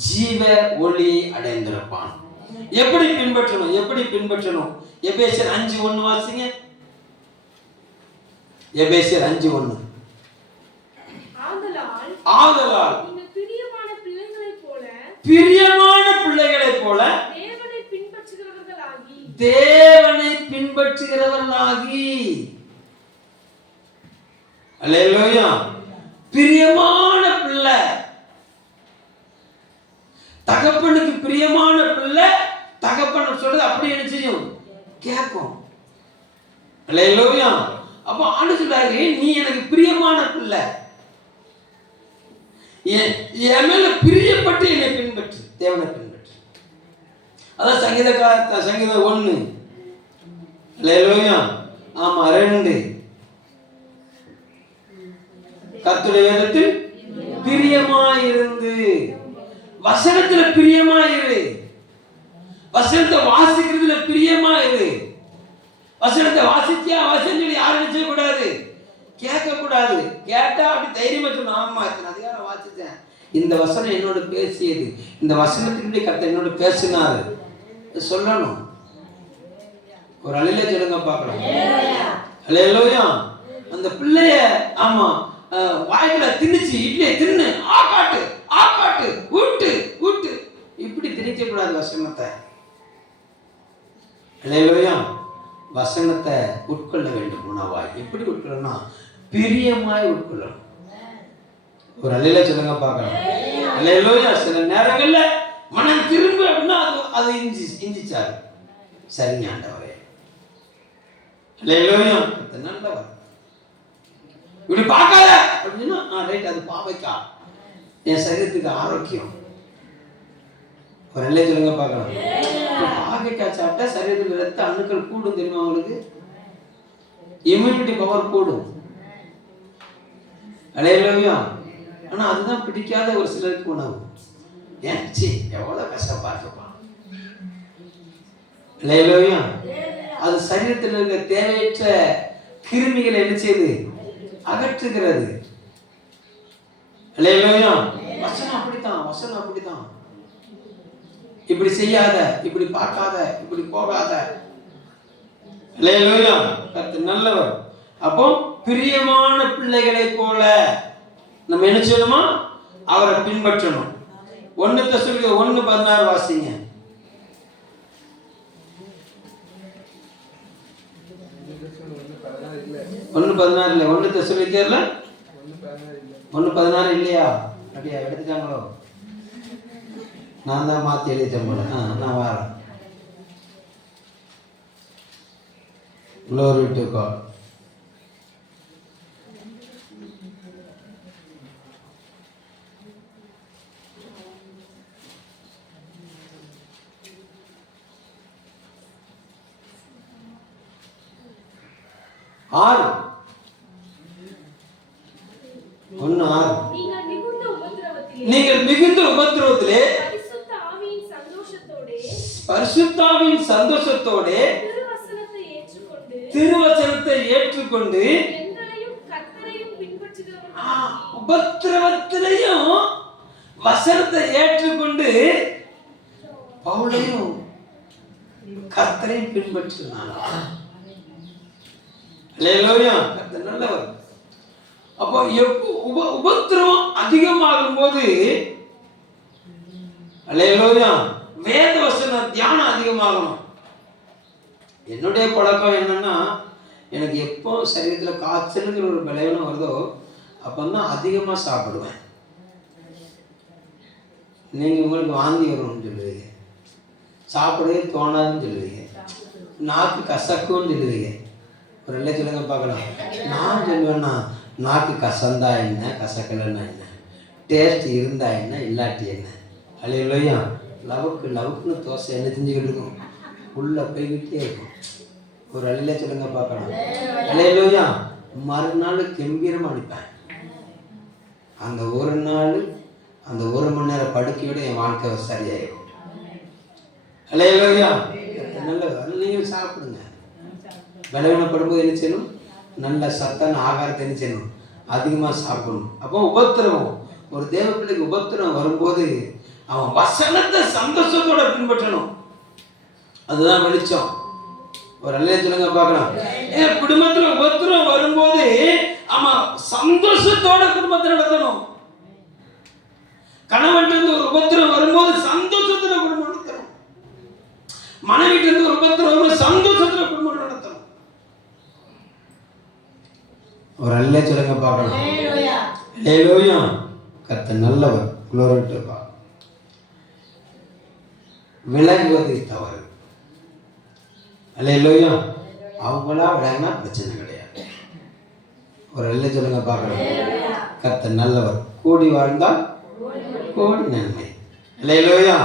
ஜீவ ஒளி அடைந்திருப்பான். எப்படி பின்பற்றணும்? எப்படி பின்பற்றணும்? எபேசியர் 5:1 வாசிங்க. எபேசியர் 5:1. ஆதலால் பிரியமான பிள்ளைகளைப் போல தேவனை பின்பற்றுகிறவர்களாகி. அல்லேலூயா. பிரியமான பிள்ளை, தகப்பனுக்கு பிரியமான பிள்ளை, தகப்பன் சொல்றது அப்படி என்ன செய்யும்? கேட்கும். அல்லேலூயா. அப்போ ஆண்டு சொல்றாரு, நீ எனக்கு பிரியமான பிள்ளை, என் மேல பிரியப்பட்டு என்னை பின்பற்று, தேவனை பின்பற்று. அதான் சங்கீதம் 1. அல்லேலூயா. ஆமா 2. கர்த்தருடைய வேதத்தில் பிரியமாயிருந்து, வசனத்துல பிரியமாயிரு, வசனத்தை வாசிக்கிறதுல பிரியமாயிரு. வசனத்தை வாசித்தியா வசனம் யாரும் செய்ய கூடாது, கேட்க கூடாது. கேட்டா அப்படி தைரியமா சொல்லணும், ஆமா இத்தனை அதிகாரம் வாசித்தேன், இந்த வசனம் என்னோட பேசியது, இந்த வசனத்துக்கு கர்த்தர் என்னோட பேசினாரு சொல்லணும். ஒரு அலையில சொல்லுங்க பார்க்கலாம். அல்லேலூயா. அந்த பிள்ளைய ஆமா வாய்க்குள்ள திணிச்சு, இட்லியை தின்னு, ஆக்காட்டு ஆக்காட்டு, ஊட்டு ஊட்டு, இப்படி திணிக்க கூடாது வசனத்தை. அல்லேலூயா. வசனத்தை உட்கொள்ள வேண்டும் உணவாய். எப்படி உட்கொள்ளணும்? பிரியமாய் உட்கொள்ளணும். ஒரு அலையில சொல்லுங்க பார்க்கலாம். அல்லேலூயா. சில நேரங்கள்ல மனம் திரும்ப அப்படின்னா அது இஞ்சிச்சாரு. சரிங்க ஆண்டவரே. அல்லேலூயா. நல்லவர். இப்படி பார்க்காத அப்படின்னா ரைட், அது பாவைக்கா, என் சரீரத்துக்கு ஆரோக்கியம். ஒரு அலையில சொல்லுங்க பார்க்கலாம். பாவைக்காய் சாப்பிட்டா சரீரத்துக்கு ரத்த அணுக்கள் கூடும் தெரியுமா உங்களுக்கு? இம்யூனிட்டி பவர் கூடும். அல்லேலூயா. ஆனா அதுதான் பிடிக்காத ஒரு சிலருக்கு உணவு. ஏன் எவ்வளவு கஷ்டப்பா இருப்பா. அல்லேலூயா. அது சரீரத்தில் இருக்க தேவையற்ற கிருமிகளை என்ன செய்யுது? அகற்றுகிறது. அல்லேலூயா. வசனம் அப்படித்தான், வசனம் அப்படித்தான். இப்படி செய்யாத, இப்படி பார்க்காத, இப்படி போகாத. அல்லேலூயா. கர்த்தர் நல்லவர். அப்போ பிரியமான பிள்ளைகளை போல நம்ம என்ன செய்யணுமா? அவரை பின்பற்றணும். 1 தெசலோனிக்கேயர் 1:16 வாசிங்க. 1:16 இல்லை, 1 தெசலோனிக்கேயர்ல 1:16 இல்லையா? அப்படியா எடுத்துட்டாங்களோ? நான் தான் மாற்றி எழுதிட்டேன் போல. நான் வரேன். Glory to God. ஆறு 1:6. நீங்கள் மிகுந்த உபத்திரவத்திலே பரிசுத்தாவின் சந்தோஷத்தோடு திருவசனத்தை ஏற்றுக்கொண்டு உபத்திரவத்திலையும் வசனத்தை ஏற்றுக்கொண்டு பவுலையும் கர்த்தரையும் பின்பற்றினாங்க. அல்லேலூயா. கர்த்தர் நல்லவர். அப்போ உபத்திரவம் அதிகமாகும் போது அல்லேலூயா வேத வசன தியானம் அதிகமாகணும். என்னுடைய பழக்கம் என்னன்னா, எனக்கு எப்போ சரீரத்தில் காய்ச்சலுங்கிற ஒரு பலவீனம் வருதோ அப்போதான் அதிகமாக சாப்பிடுவேன். நீங்கள் உங்களுக்கு வாந்தி வரும்னு சொல்லுவீங்க, சாப்பிடவே தோணாதுன்னு சொல்லுவீங்க, நாக்கு கசக்கும்னு சொல்லுவீங்க. ஒரு இல்லை சொல்லுங்க பார்க்கலாம். நான் சொல்லுவேன்னா, நாக்கு கசந்தா என்ன, கசக்கலைன்னா என்ன, டேஸ்ட் இருந்தா என்ன, இல்லாட்டி என்ன. அல்லேலூயா. லவுக்குன்னு தோசை என்ன செஞ்சுக்கிட்டு இருக்கும், உள்ள போய்கிட்டே இருக்கும். ஒரு அலையில சொல்லுங்க பார்க்கலாம். அல்லேலூயா. மறுநாள் கம்பீரமாக அடிப்பேன். அந்த ஒரு நாள் அந்த 1 மணி நேரம் படுக்கையோட என் வாழ்க்கை சரியாயிடும். அல்லேலூயா. நல்ல நீங்கள் சாப்பிடுங்க. பலவீனப்படும்போது என்ன செய்யணும்? நல்ல சத்தான ஆகாரத்தை என்ன செய்யணும்? அதிகமாக சாப்பிடணும். அப்போ உபத்திரவம், ஒரு தேவ பிள்ளைக்கு உபத்திரம் வரும்போது அவன் வசனத்தை சந்தோஷத்தோட பின்பற்றணும். அதுதான் வெளிச்சம். ஒரு அல்லையா சொல்லுங்க பார்க்கலாம். குடும்பத்துல உபத்திரம் வரும்போது அவன் சந்தோஷத்தோட குடும்பத்தை நடத்தணும். கணவன் இருந்து ஒரு உபத்திரம் வரும்போது சந்தோஷத்துல குடும்பம் நடத்தணும். மனைவிட்டு இருந்து ஒரு உபத்திரம் வரும்போது சந்தோஷத்துல குடும்பம் நடத்தணும். ஒரு அல்லையா சொல்லுங்க பார்க்கலாம். ஹல்லேலூயா. கர்த்தர் நல்லவர். glory to God. விலகுவது தவறு. அல்லேலூயா. அவங்களா விலகினா பிரச்சனை கிடையாது. ஒரு அல்ல சொல்லுங்க பார்க்கலாம். கர்த்தர் நல்லவர். கூடி வாழ்ந்தால் கோடி நன்மை. அல்லேலூயா.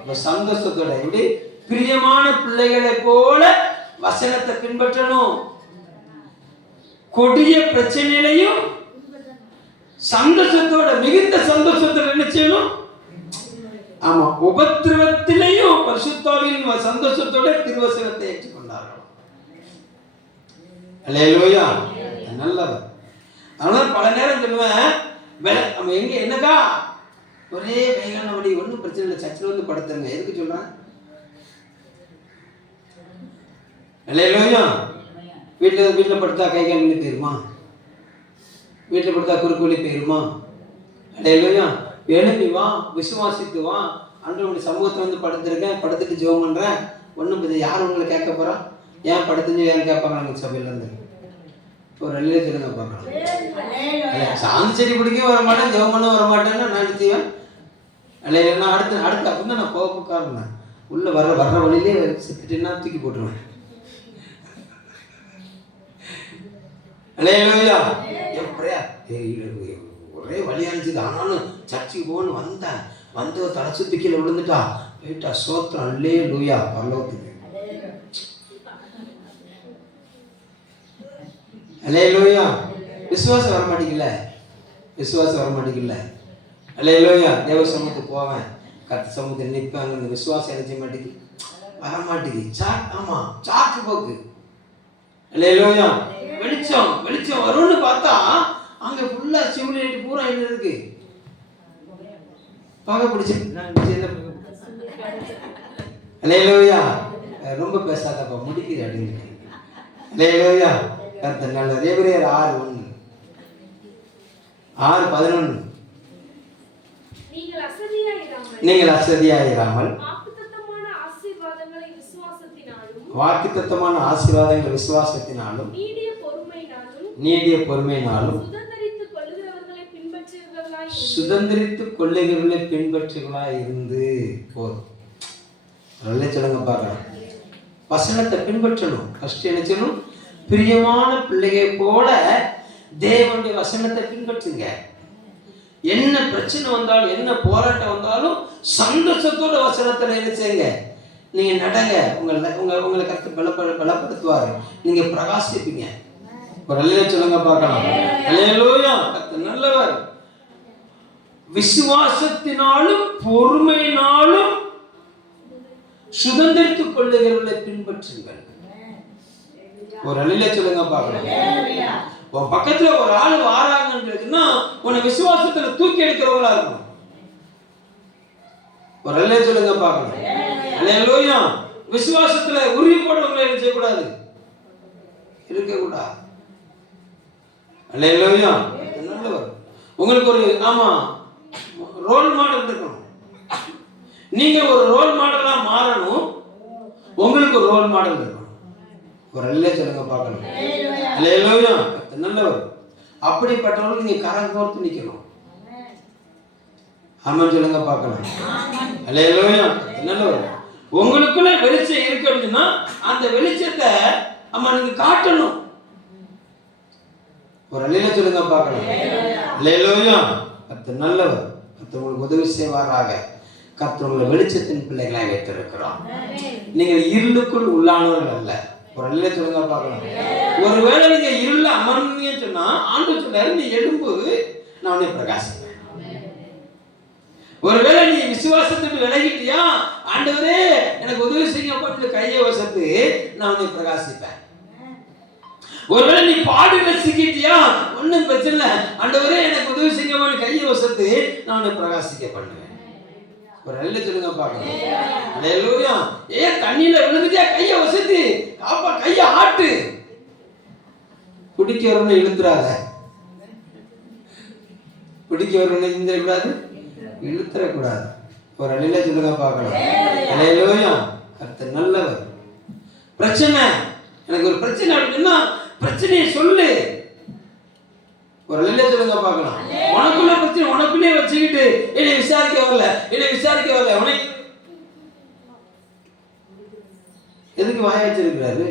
அப்ப சந்தோஷத்தோட இப்படி பிரியமான பிள்ளைகளை போல வசனத்தை பின்பற்றணும். கொடிய பிரச்சனையிலையும் சந்தோஷத்தோட, மிகுந்த சந்தோஷத்தோட என்ன செய்யணும்? ஆமா, உபத்திரவத்திலையும் பரிசுத்தாவின் சந்தோஷத்தோட திருவசனத்தை ஏற்றுக்கொண்டார்கள். அல்லேலூயா. நல்லவர். அதனால பல நேரம் சொல்லுவேன், நம்ம எங்க என்னக்கா ஒரே வேகான வழி, ஒன்றும் பிரச்சனை இல்லை, சர்ச்சில் வந்து படுத்துருங்க. எதுக்கு சொல்றேன்? அல்லேலூயா. வீட்டில் படுத்தா கை கால் வலி போயிருமா? வீட்டில் படுத்தா குறுக்கு வலி போயிருமா? அல்லேலூயா. எழுப்பி வா, விசுவாசித்து வா. ஆண்டவருடைய சமூகத்தை வந்து படுத்துருக்கேன், படுத்துட்டு ஜெபம் பண்ணுறேன். ஒன்றும் யார் உங்களை கேட்க போகிறா? ஏன் படுத்துஞ்சு யாரும் கேட்பாங்க நமக்கு சபையிலேருந்து? ஒரு அல்லையே சொல்லுங்க பார்க்கலாம். சாந்தி செடி பிடிக்க வர மாட்டேன், ஜெபம் பண்ண வர மாட்டேன்னா நான் எடுத்துவேன். அல்லையா. அடுத்து அப்படின்னு நான் போக்காருண்ணேன். உள்ளே வர்ற வழியிலே செத்துட்டேன்னா தூக்கி போட்டுருவேன். அல்லேலூயா. எப்படியா ஒரே வழி அணிச்சுது. ஆனாலும் சர்ச்சுக்கு போகணும்னு வந்து தலை சுத்தி கீழே விழுந்துட்டா போயிட்டா. சோத்திரம். அல்லேலூயா. பரலோகத்துக்கு. அல்லேலூயா. விசுவாசம் வர மாட்டேங்கல. அல்லேலூயா. தேவ சமூகத்துக்கு போவேன், கர்த்தர் சமூகத்தில் நிற்பேன். அந்த விசுவாசம் என்ன செய்ய மாட்டேங்குது? வர மாட்டேங்குது. ஆமா, சாக்கு போக்கு. அல்லேலூயா. வெளிச்சம் வரும்னு பார்த்தா அங்க ஃபுல்லா சிமுலேட் பூரா என்ன இருக்கு? பகை பிடிச்சி. அல்லேலூயா. ரொம்ப பேசாதப்பா, முடிக்கிற அப்படின்னு. அல்லேலூயா. கர்த்தர் நல்லவர். எபிரேயர் 6:1 6:11 நீங்கள் அசதியாயிராமல் வாக்குத்தத்தமான ஆசீர்வாதங்களை விசுவாசத்தினாலும் நீடிய பொறுமையினாலும் சுதந்திரித்துக் கொள்ளுகிறவர்களை பின்பற்றுகளாய் இருந்து போதும். நல்ல சொல்லுங்க பார்க்கலாம். வசனத்தை பின்பற்றணும். ஃபர்ஸ்ட் என்ன செய்யணும்? பிரியமான பிள்ளையை போல தேவனுடைய வசனத்தை பின்பற்றுங்க. என்ன பிரச்சனை வந்தாலும், என்ன போராட்டம் வந்தாலும் சந்தோஷத்தோட வசனத்துல என்ன செய்யுங்க? நீங்க நடங்க. உங்களை கர்த்தர் பலப்படுத்துவாரு. நீங்க பிரகாசிப்பீங்க. ஒரு அல்லேலூயா சொல்லுங்க பார்க்கலாம். அல்லேலூயா. கர்த்தர் நல்லவர். விசுவாசத்தினாலும் பொறுமையினாலும் சுதந்திரித்துக் கொள்ளுகிறவர்களை பின்பற்றுங்கள். ஒரு அல்லேலூயா சொல்லுங்க பார்க்கலாம். உன் பக்கத்துல ஒரு ஆள் வாராங்கன்றதுன்னா உன்னை விசுவாசத்துல தூக்கி எடுக்கிறவங்களா இருக்கும். ஒரு அல்லேலூயா சொல்லுங்க பார்க்கலாம். அல்லேலூயா. விசுவாசத்துல உறுதி போடுறவங்களை என்ன செய்யக்கூடாது? இருக்கக்கூடாது. அல்லேலூயா. நல்லவர். உங்களுக்கு ஒரு ரோல் மாடல் இருக்கணும். நீங்க ஒரு ரோல் மாடலா மாறணும். உங்களுக்கு ஒரு ரோல் மாடல் இருக்கணும். ஒரு அல்லேலூயா சொல்லுங்க பார்க்கலாம். அல்லேலூயா. நல்லவர். அப்படிப்பட்டவர்களுக்கு நீங்க கரம் கோர்த்து நிக்கணும். ஆமென் சொல்லுங்க பார்க்கலாம். அல்லேலூயா. நல்லவர். உங்களுக்குள்ள வெளிச்சம் இருக்கு அப்படின்னா அந்த வெளிச்சத்தை நீங்க காட்டணும். ஒரு அல்லேலூயா சொல்லுங்க பார்க்கலாம். அல்லேலூயா. கர்த்தர் நல்லவர். கர்த்தர் உங்களுக்கு உதவி செய்வாராக. கர்த்தர் உங்களை வெளிச்சத்தின் பிள்ளைகளாய் வைத்திருக்கிறார். நீங்கள் இருளுக்குள் உள்ளானவர்கள் அல்ல. ஒரு அல்லேலூயா சொல்லுங்க பார்க்கலாம். ஒருவேளை நீங்க இருள அமர்ந்தீங்கன்னு சொன்னா ஆண்டவர் சொல்றாரு, நீ எழும்பு, நான் உன்னை பிரகாசிப்பேன். ஒருவேளை நீ விசுவாசத்துக்கு விலகிட்டியா, ஆண்டவரே எனக்கு உதவி செய்யுங்க கையை வசத்து நான் உன்னை பிரகாசிப்பேன். ஒருவேளை நீ பாடுல சிக்கிட்டியா, ஒன்னும் பிரச்சனை இல்லை, ஆண்டவரே எனக்கு உதவி செய்யுங்க கையை வசத்து நான் உன்னை பிரகாசிக்க பண்ணுவேன். ஒரு நல்ல சொல்லுங்க பாக்கலாம். அல்லேலூயா. தண்ணியில விழுந்துட்டியா, கையை வசத்து காப்பா, கையை ஆட்டு. குடிக்க வரணும் இழுத்துறாத, குடிக்க வரணும் இழுத்துடக்கூடாது, இழுத்துறக்கூடாது. ஒரு அழில சொல்லுங்க பார்க்கலாம். அல்லேலூயா. கர்த்தர் நல்லவர். பிரச்சனை, எனக்கு ஒரு பிரச்சனை அப்படின்னா பிரச்சனையை சொல்லு. ஒரு அழில சொல்லுங்க பார்க்கலாம். உனக்குள்ள பிரச்சனை உனக்குள்ளே வச்சுக்கிட்டு என்னை விசாரிக்க வரல, என்னை விசாரிக்க வரல, உனக்கு எதுக்கு வாய வச்சிருக்கிறாரு?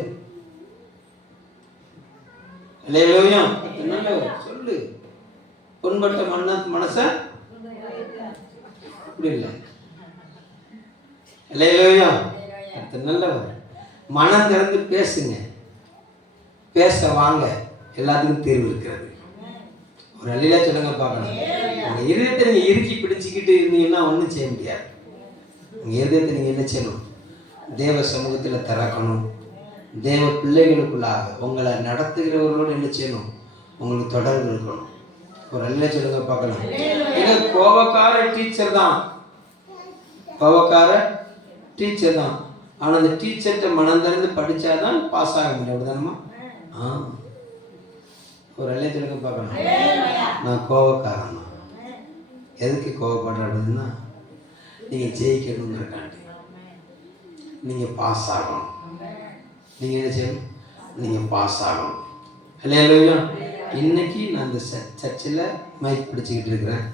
அல்லேலூயா. கர்த்தர் நல்லவர். சொல்லு. புண்பட்ட மனச அப்படி இல்லை. அல்லேலூயா. கர்த்தர் நல்லவர். மனம் திறந்து பேசுங்க, பேச வாங்க, எல்லாத்துக்கும் தீர்வு இருக்கிறது. ஒரு அழிலா சொல்லுங்க பார்க்கலாம். உங்க இருதயத்தை நீங்க இறுக்கி பிடிச்சிக்கிட்டு இருந்தீங்கன்னா ஒன்றும் செய்ய முடியாது. உங்க இருதயத்தை நீங்க என்ன செய்யணும்? தேவ சமூகத்தில் திறக்கணும். தேவ பிள்ளைகளுக்குள்ளாக உங்களை நடத்துகிறவர்களோடு என்ன செய்யணும்? உங்களுக்கு தொடர்பு இருக்கணும். ஒரு அழிலா சொல்லுங்க பார்க்கலாம். ஏன்னா கோபக்கார டீச்சர் தான், கோபக்கார டீச்சர் தான். ஆனால் அந்த டீச்சர்கிட்ட மனம் திறந்து படித்தாதான் பாஸ் ஆக முடியும். அப்படிதானம்மா? ஒரு அழிலா பார்க்கலாம். நான் கோபக்காரன் தான். எதுக்கு கோபப்படுறேன் அப்படின்னா, நீங்கள் ஜெயிக்கணுங்கிறக்காண்டி, நீங்கள் பாஸ் ஆகணும். நீங்கள் என்ன செய்யணும்? நீங்கள் பாஸ் ஆகணும். அல்லேலூயா. இன்னைக்கு நான் இந்த சர்ச்சில் மைக் பிடிச்சிக்கிட்டு இருக்கிறேன்.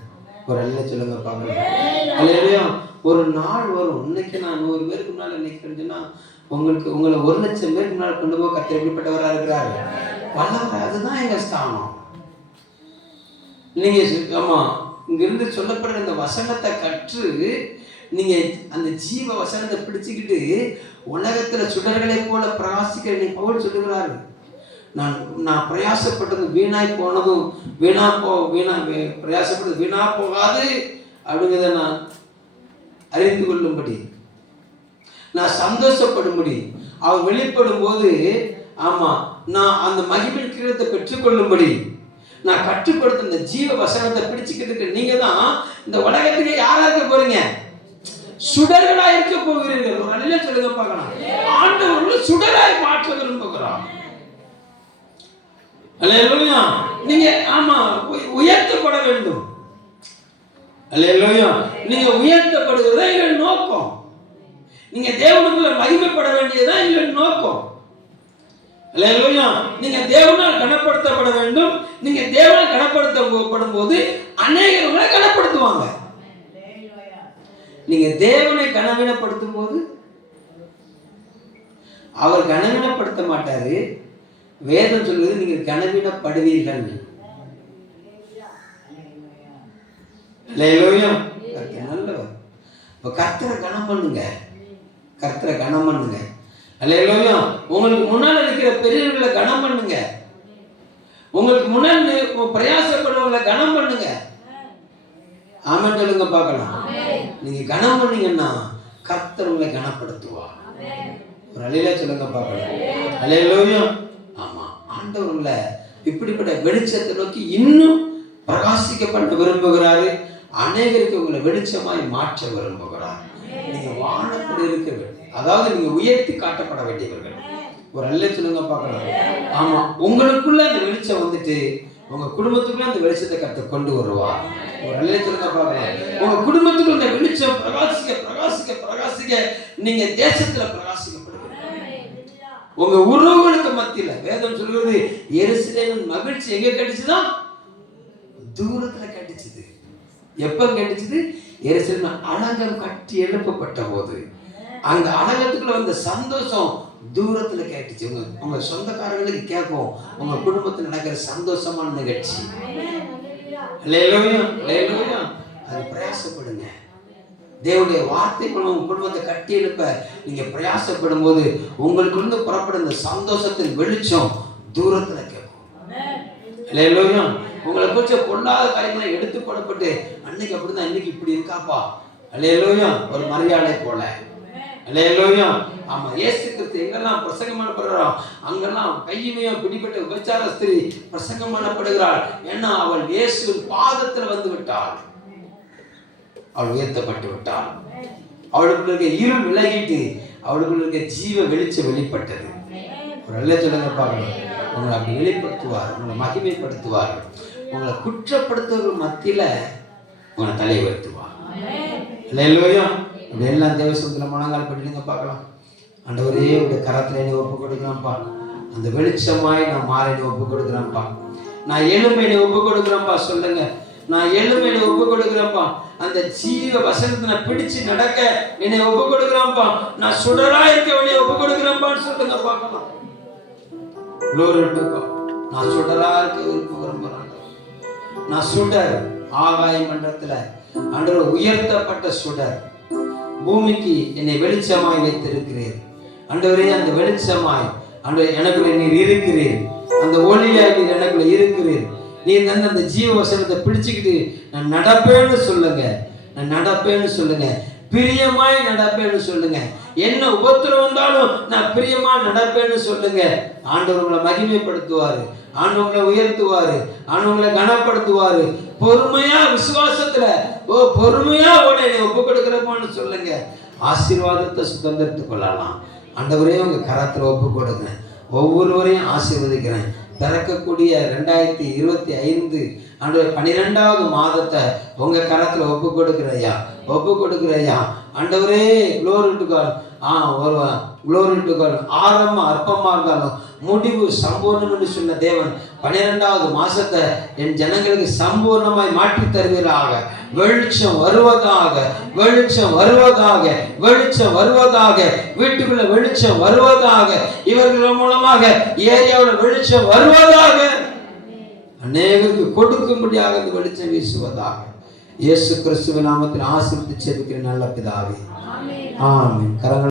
ஒரு அழில சொல்லுங்க பார்க்கலாம். அல்லேலூயா. ஒரு நாள் வரும், இன்னைக்கு நான் 100 பேருக்கு முன்னால் நிற்கிறேன்னா உங்களை 1,00,000 பேருக்கு முன்னால் கொண்டு போய் கர்த்தர் எப்படிப்பட்டவராக இருக்கிறாரு? வல்லவர். அதுதான் எங்கள் ஸ்தானம். நீங்கள் ஆமாம், இங்கிருந்து சொல்லப்படுற இந்த வசனத்தை கற்று நீங்கள் அந்த ஜீவ வசனத்தை பிடிச்சிக்கிட்டு உலகத்தில் சுடர்களை போல பிரகாசிக்கிற நீ பவுல் சொல்லுகிறாரு. நான் பிரயாசப்பட்டது வீணாய் போனதும் பிரயாசப்பட்டது வீணா போகாது அப்படிங்கிறத நான் அறிந்து கொள்ளும்படி, நான் சந்தோஷப்படும்படி, அவர் வெளிப்படும் போது ஆமாம் நான் அந்த மகிமையின் கிரீடத்தை பெற்றுக்கொள்ளும்படி நான் கற்றுக்கொடுத்த இந்த ஜீவ வசனத்தை பிடிச்சிக்கிட்டு நீங்க தான் இந்த உலகத்துக்கு யாரா இருக்க போறீங்க? சுடர்களா இருக்க போகிறீர்கள். ஒரு நல்ல சொல்லுங்க பார்க்கலாம். ஆண்டவர்களை சுடராய் மாற்ற விரும்புகிறார். அல்லேலூயா. நீங்க ஆமா உயர்த்தப்பட வேண்டும். அல்லேலூயா. நீங்க உயர்த்தப்படுகிறதா எங்கள் நோக்கம். நீங்க தேவனுக்குள்ள மகிமைப்பட வேண்டியதுதான் எங்கள் நோக்கம். அல்லேலூயா. நீங்க தேவனால் கனப்படுத்தப்பட வேண்டும். நீங்க தேவனால் கனப்படுத்தப்படும் போது அநேகர் உங்களை கனப்படுத்துவாங்க. நீங்க தேவனை கனவீனப்படுத்தும் போது அவர் கனவீனப்படுத்த மாட்டாரு. வேதம் சொல்வது நீங்கள் கனவீனப்படுவீர்கள். அல்லேலூயா. கர்த்தர் நல்லவர். இப்ப கர்த்தரை கனம் பண்ணுங்க, கர்த்தரை கனம் பண்ணுங்க. அல்லேலூயா. உங்களுக்கு முன்னால் இருக்கிற பெரியவர்களை கனம் பண்ணுங்க. உங்களுக்கு முன்னால் பிரயாசப்படுறவங்களை கனம் பண்ணுங்க. ஆமென் சொல்லுங்க பார்க்கலாம். நீங்க கனம் பண்ணீங்கன்னா கர்த்தர் உங்களை கனப்படுத்துவார். ஒரு அழிலா சொல்லுங்க பார்க்கலாம். அல்லேலூயா. ஆமா, ஆண்டவர் உங்களை இப்படிப்பட்ட வெளிச்சத்தை நோக்கி இன்னும் பிரகாசிக்க பண்ண விரும்புகிறாரு. அநேகருக்கு உங்களை வெளிச்சமாய் மாற்ற விரும்புகிறார். நீங்க வானத்தில் இருக்க வேண்டும், அதாவது நீங்க உயர்த்தி காட்டப்பட வேண்டியவர்கள். ஒரு நல்ல சொல்லுங்க பார்க்கலாம். ஆமா, உங்களுக்குள்ள அந்த வெளிச்சம் வந்துட்டு உங்க குடும்பத்துக்குள்ள அந்த வெளிச்சத்தை கர்த்தர் கொண்டு வருவார். ஒரு நல்ல சொல்லுங்க பார்க்கலாம். உங்க குடும்பத்துக்குள்ள அந்த வெளிச்சம் பிரகாசிக்க பிரகாசிக்க பிரகாசிக்க நீங்க தேசத்துல பிரகாசிக்கப்படுவீங்க. உங்க உறவுகளுக்கு மத்தியில வேதம் சொல்கிறது எருசலேமின் மகிழ்ச்சி எங்க கிடைச்சுதான்? தூரத்துல கட்டிச்சுது. எப்ப கட்டிச்சுது? எருசலேம் அலங்கம் கட்டி எழுப்பப்பட்ட போது அந்த அலங்கத்துக்குள்ள வந்த சந்தோஷம் தூரத்துல கேட்டுச்சு. உங்க சொந்தக்காரங்களுக்கு கேட்கும் உங்க குடும்பத்தில் நடக்கிற சந்தோஷமான நிகழ்ச்சி. அல்லேலூயா. அல்லேலூயா. அது பிரயாசப்படுங்க. தேவனுடைய வார்த்தை உங்க குடும்பத்தை கட்டி எழுப்ப நீங்க பிரயாசப்படும் போது உங்களுக்குள்ள புறப்படும் இந்த சந்தோஷத்தின் வெளிச்சம் தூரத்துல கேட்கும். அல்லேலூயா. உங்களை குறிச்ச பொல்லாத காரியங்களை எடுத்து போடப்பட்டு அன்னைக்கு அப்படிதான் இன்னைக்கு இப்படி இருக்காப்பா, அல்லேலூயா, ஒரு மரியாதை போல, அல்லேலூயா. ஆமா, இயேசு கிறிஸ்து எங்கெல்லாம் பிரசங்கம் பண்ணப்படுகிறார் அங்கெல்லாம் கையுமையா பிடிப்பட்ட விபச்சார ஸ்திரீ பிரசங்கம் பண்ணப்படுகிறாள். ஏன்னா அவள் இயேசுவின் பாதத்தில் வந்து விட்டாள், அவள் உயர்த்தப்பட்டு விட்டாள். அவளுக்குள்ள இருக்க இருள் விலகிட்டு அவளுக்குள்ள இருக்க ஜீவ வெளிச்சம் வெளிப்பட்டது. ஒரு நல்ல சொல்லுங்க பார்க்கணும். உங்களை அப்படி வெளிப்படுத்துவார், உங்களை மகிமைப்படுத்துவார், உங்களை குற்றப்படுத்துவர்கள் மத்தியில உங்களை தலை உயர்த்துவார். அல்லேலூயா. அப்படி எல்லாம் தேவசத்துல முழங்கால் படிங்க பார்க்கலாம். ஆண்டவரே உடைய கரத்துல என்னை ஒப்பு கொடுக்குறான்ப்பா, அந்த வெளிச்சமாய் நான் மாறி ஒப்பு கொடுக்குறேன்ப்பா, நான் எலும்பை ஒப்பு கொடுக்குறேன்ப்பா. சொல்லுங்க, நான் எலும்பை ஒப்பு கொடுக்குறேன்ப்பா, அந்த ஜீவ வசனத்தை நான் பிடிச்சு நடக்க என்னை ஒப்பு கொடுக்குறேன்ப்பா, நான் சுடரா இருக்க என்னை ஒப்பு கொடுக்குறேன்ப்பான்னு சொல்லுங்க பார்க்கலாம். நான் சுடரா இருக்க விரும்புகிறேன். நான் சுடர், ஆகாய மண்டலத்துல ஆண்டவர் உயர்த்தப்பட்ட சுடர், பூமிக்கு என்னை வெளிச்சமாய் வைத்திருக்கிறேன். ஆண்டவரே, அந்த வெளிச்சமாய் ஆண்டவர் எனக்குள்ள நீர் இருக்கிறீர், அந்த ஒளியாய் நீர் எனக்குள்ள இருக்கிறீர். நீர் வந்து அந்த ஜீவ வசனத்தை பிடிச்சுக்கிட்டு நான் நடப்பேன்னு சொல்லுங்க, நான் நடப்பேன்னு சொல்லுங்க, பிரியமாய் நடப்பேன்னு சொல்லுங்க. என்ன உபத்திரம் வந்தாலும் நான் பிரியமா நடப்பேன்னு சொல்லுங்க. ஆண்டவர் உங்களை மகிமைப்படுத்துவாரு, ஆண்டவர் உங்களை உயர்த்துவாரு, ஆண்டவர் உங்களை கனப்படுத்துவாரு. பொறுமையா விசுவாசத்துல பொறுமையா உடனே ஒப்பு கொடுக்கிறப்பான்னு சொல்லுங்க. ஆசீர்வாதத்தை சுதந்திரத்துக் கொள்ளலாம். ஆண்டவரே உங்க கரத்துல ஒப்பு கொடுங்க. ஒவ்வொருவரையும் ஆசீர்வதிக்கிறேன். பிறக்கக்கூடிய 2025 ஆண்டவர் 12வது மாதத்தை உங்க கரத்துல ஒப்பு கொடுக்கிறையா, ஒப்பு கொடுக்கிறையா. ஆண்டவரே, glory to God. Glory to God. ஆரம்பம் அற்பமா இருந்தாலும் முடிவு சம்பூர்ணம் என்று சொன்ன தேவன் 12வது மாசத்தை என் ஜனங்களுக்கு சம்பூர்ணமாய் மாற்றி தருவீராக. வெளிச்சம் வருவதாக, வெளிச்சம் வருவதாக, வெளிச்சம் வருவதாக, வீட்டுக்குள்ள வெளிச்சம் வருவதாக, இவர்கள் மூலமாக ஏரியாவில் வெளிச்சம் வருவதாக, அநேகருக்கு கொடுக்கும்படியாக இந்த வெளிச்சம் வீசுவதாக. இயேசு கிறிஸ்துவின் நாமத்தில் ஆசீர்வதித்து ஜெபிக்கிறேன் நல்ல பிதாவே, ஆமென். கரங்கள்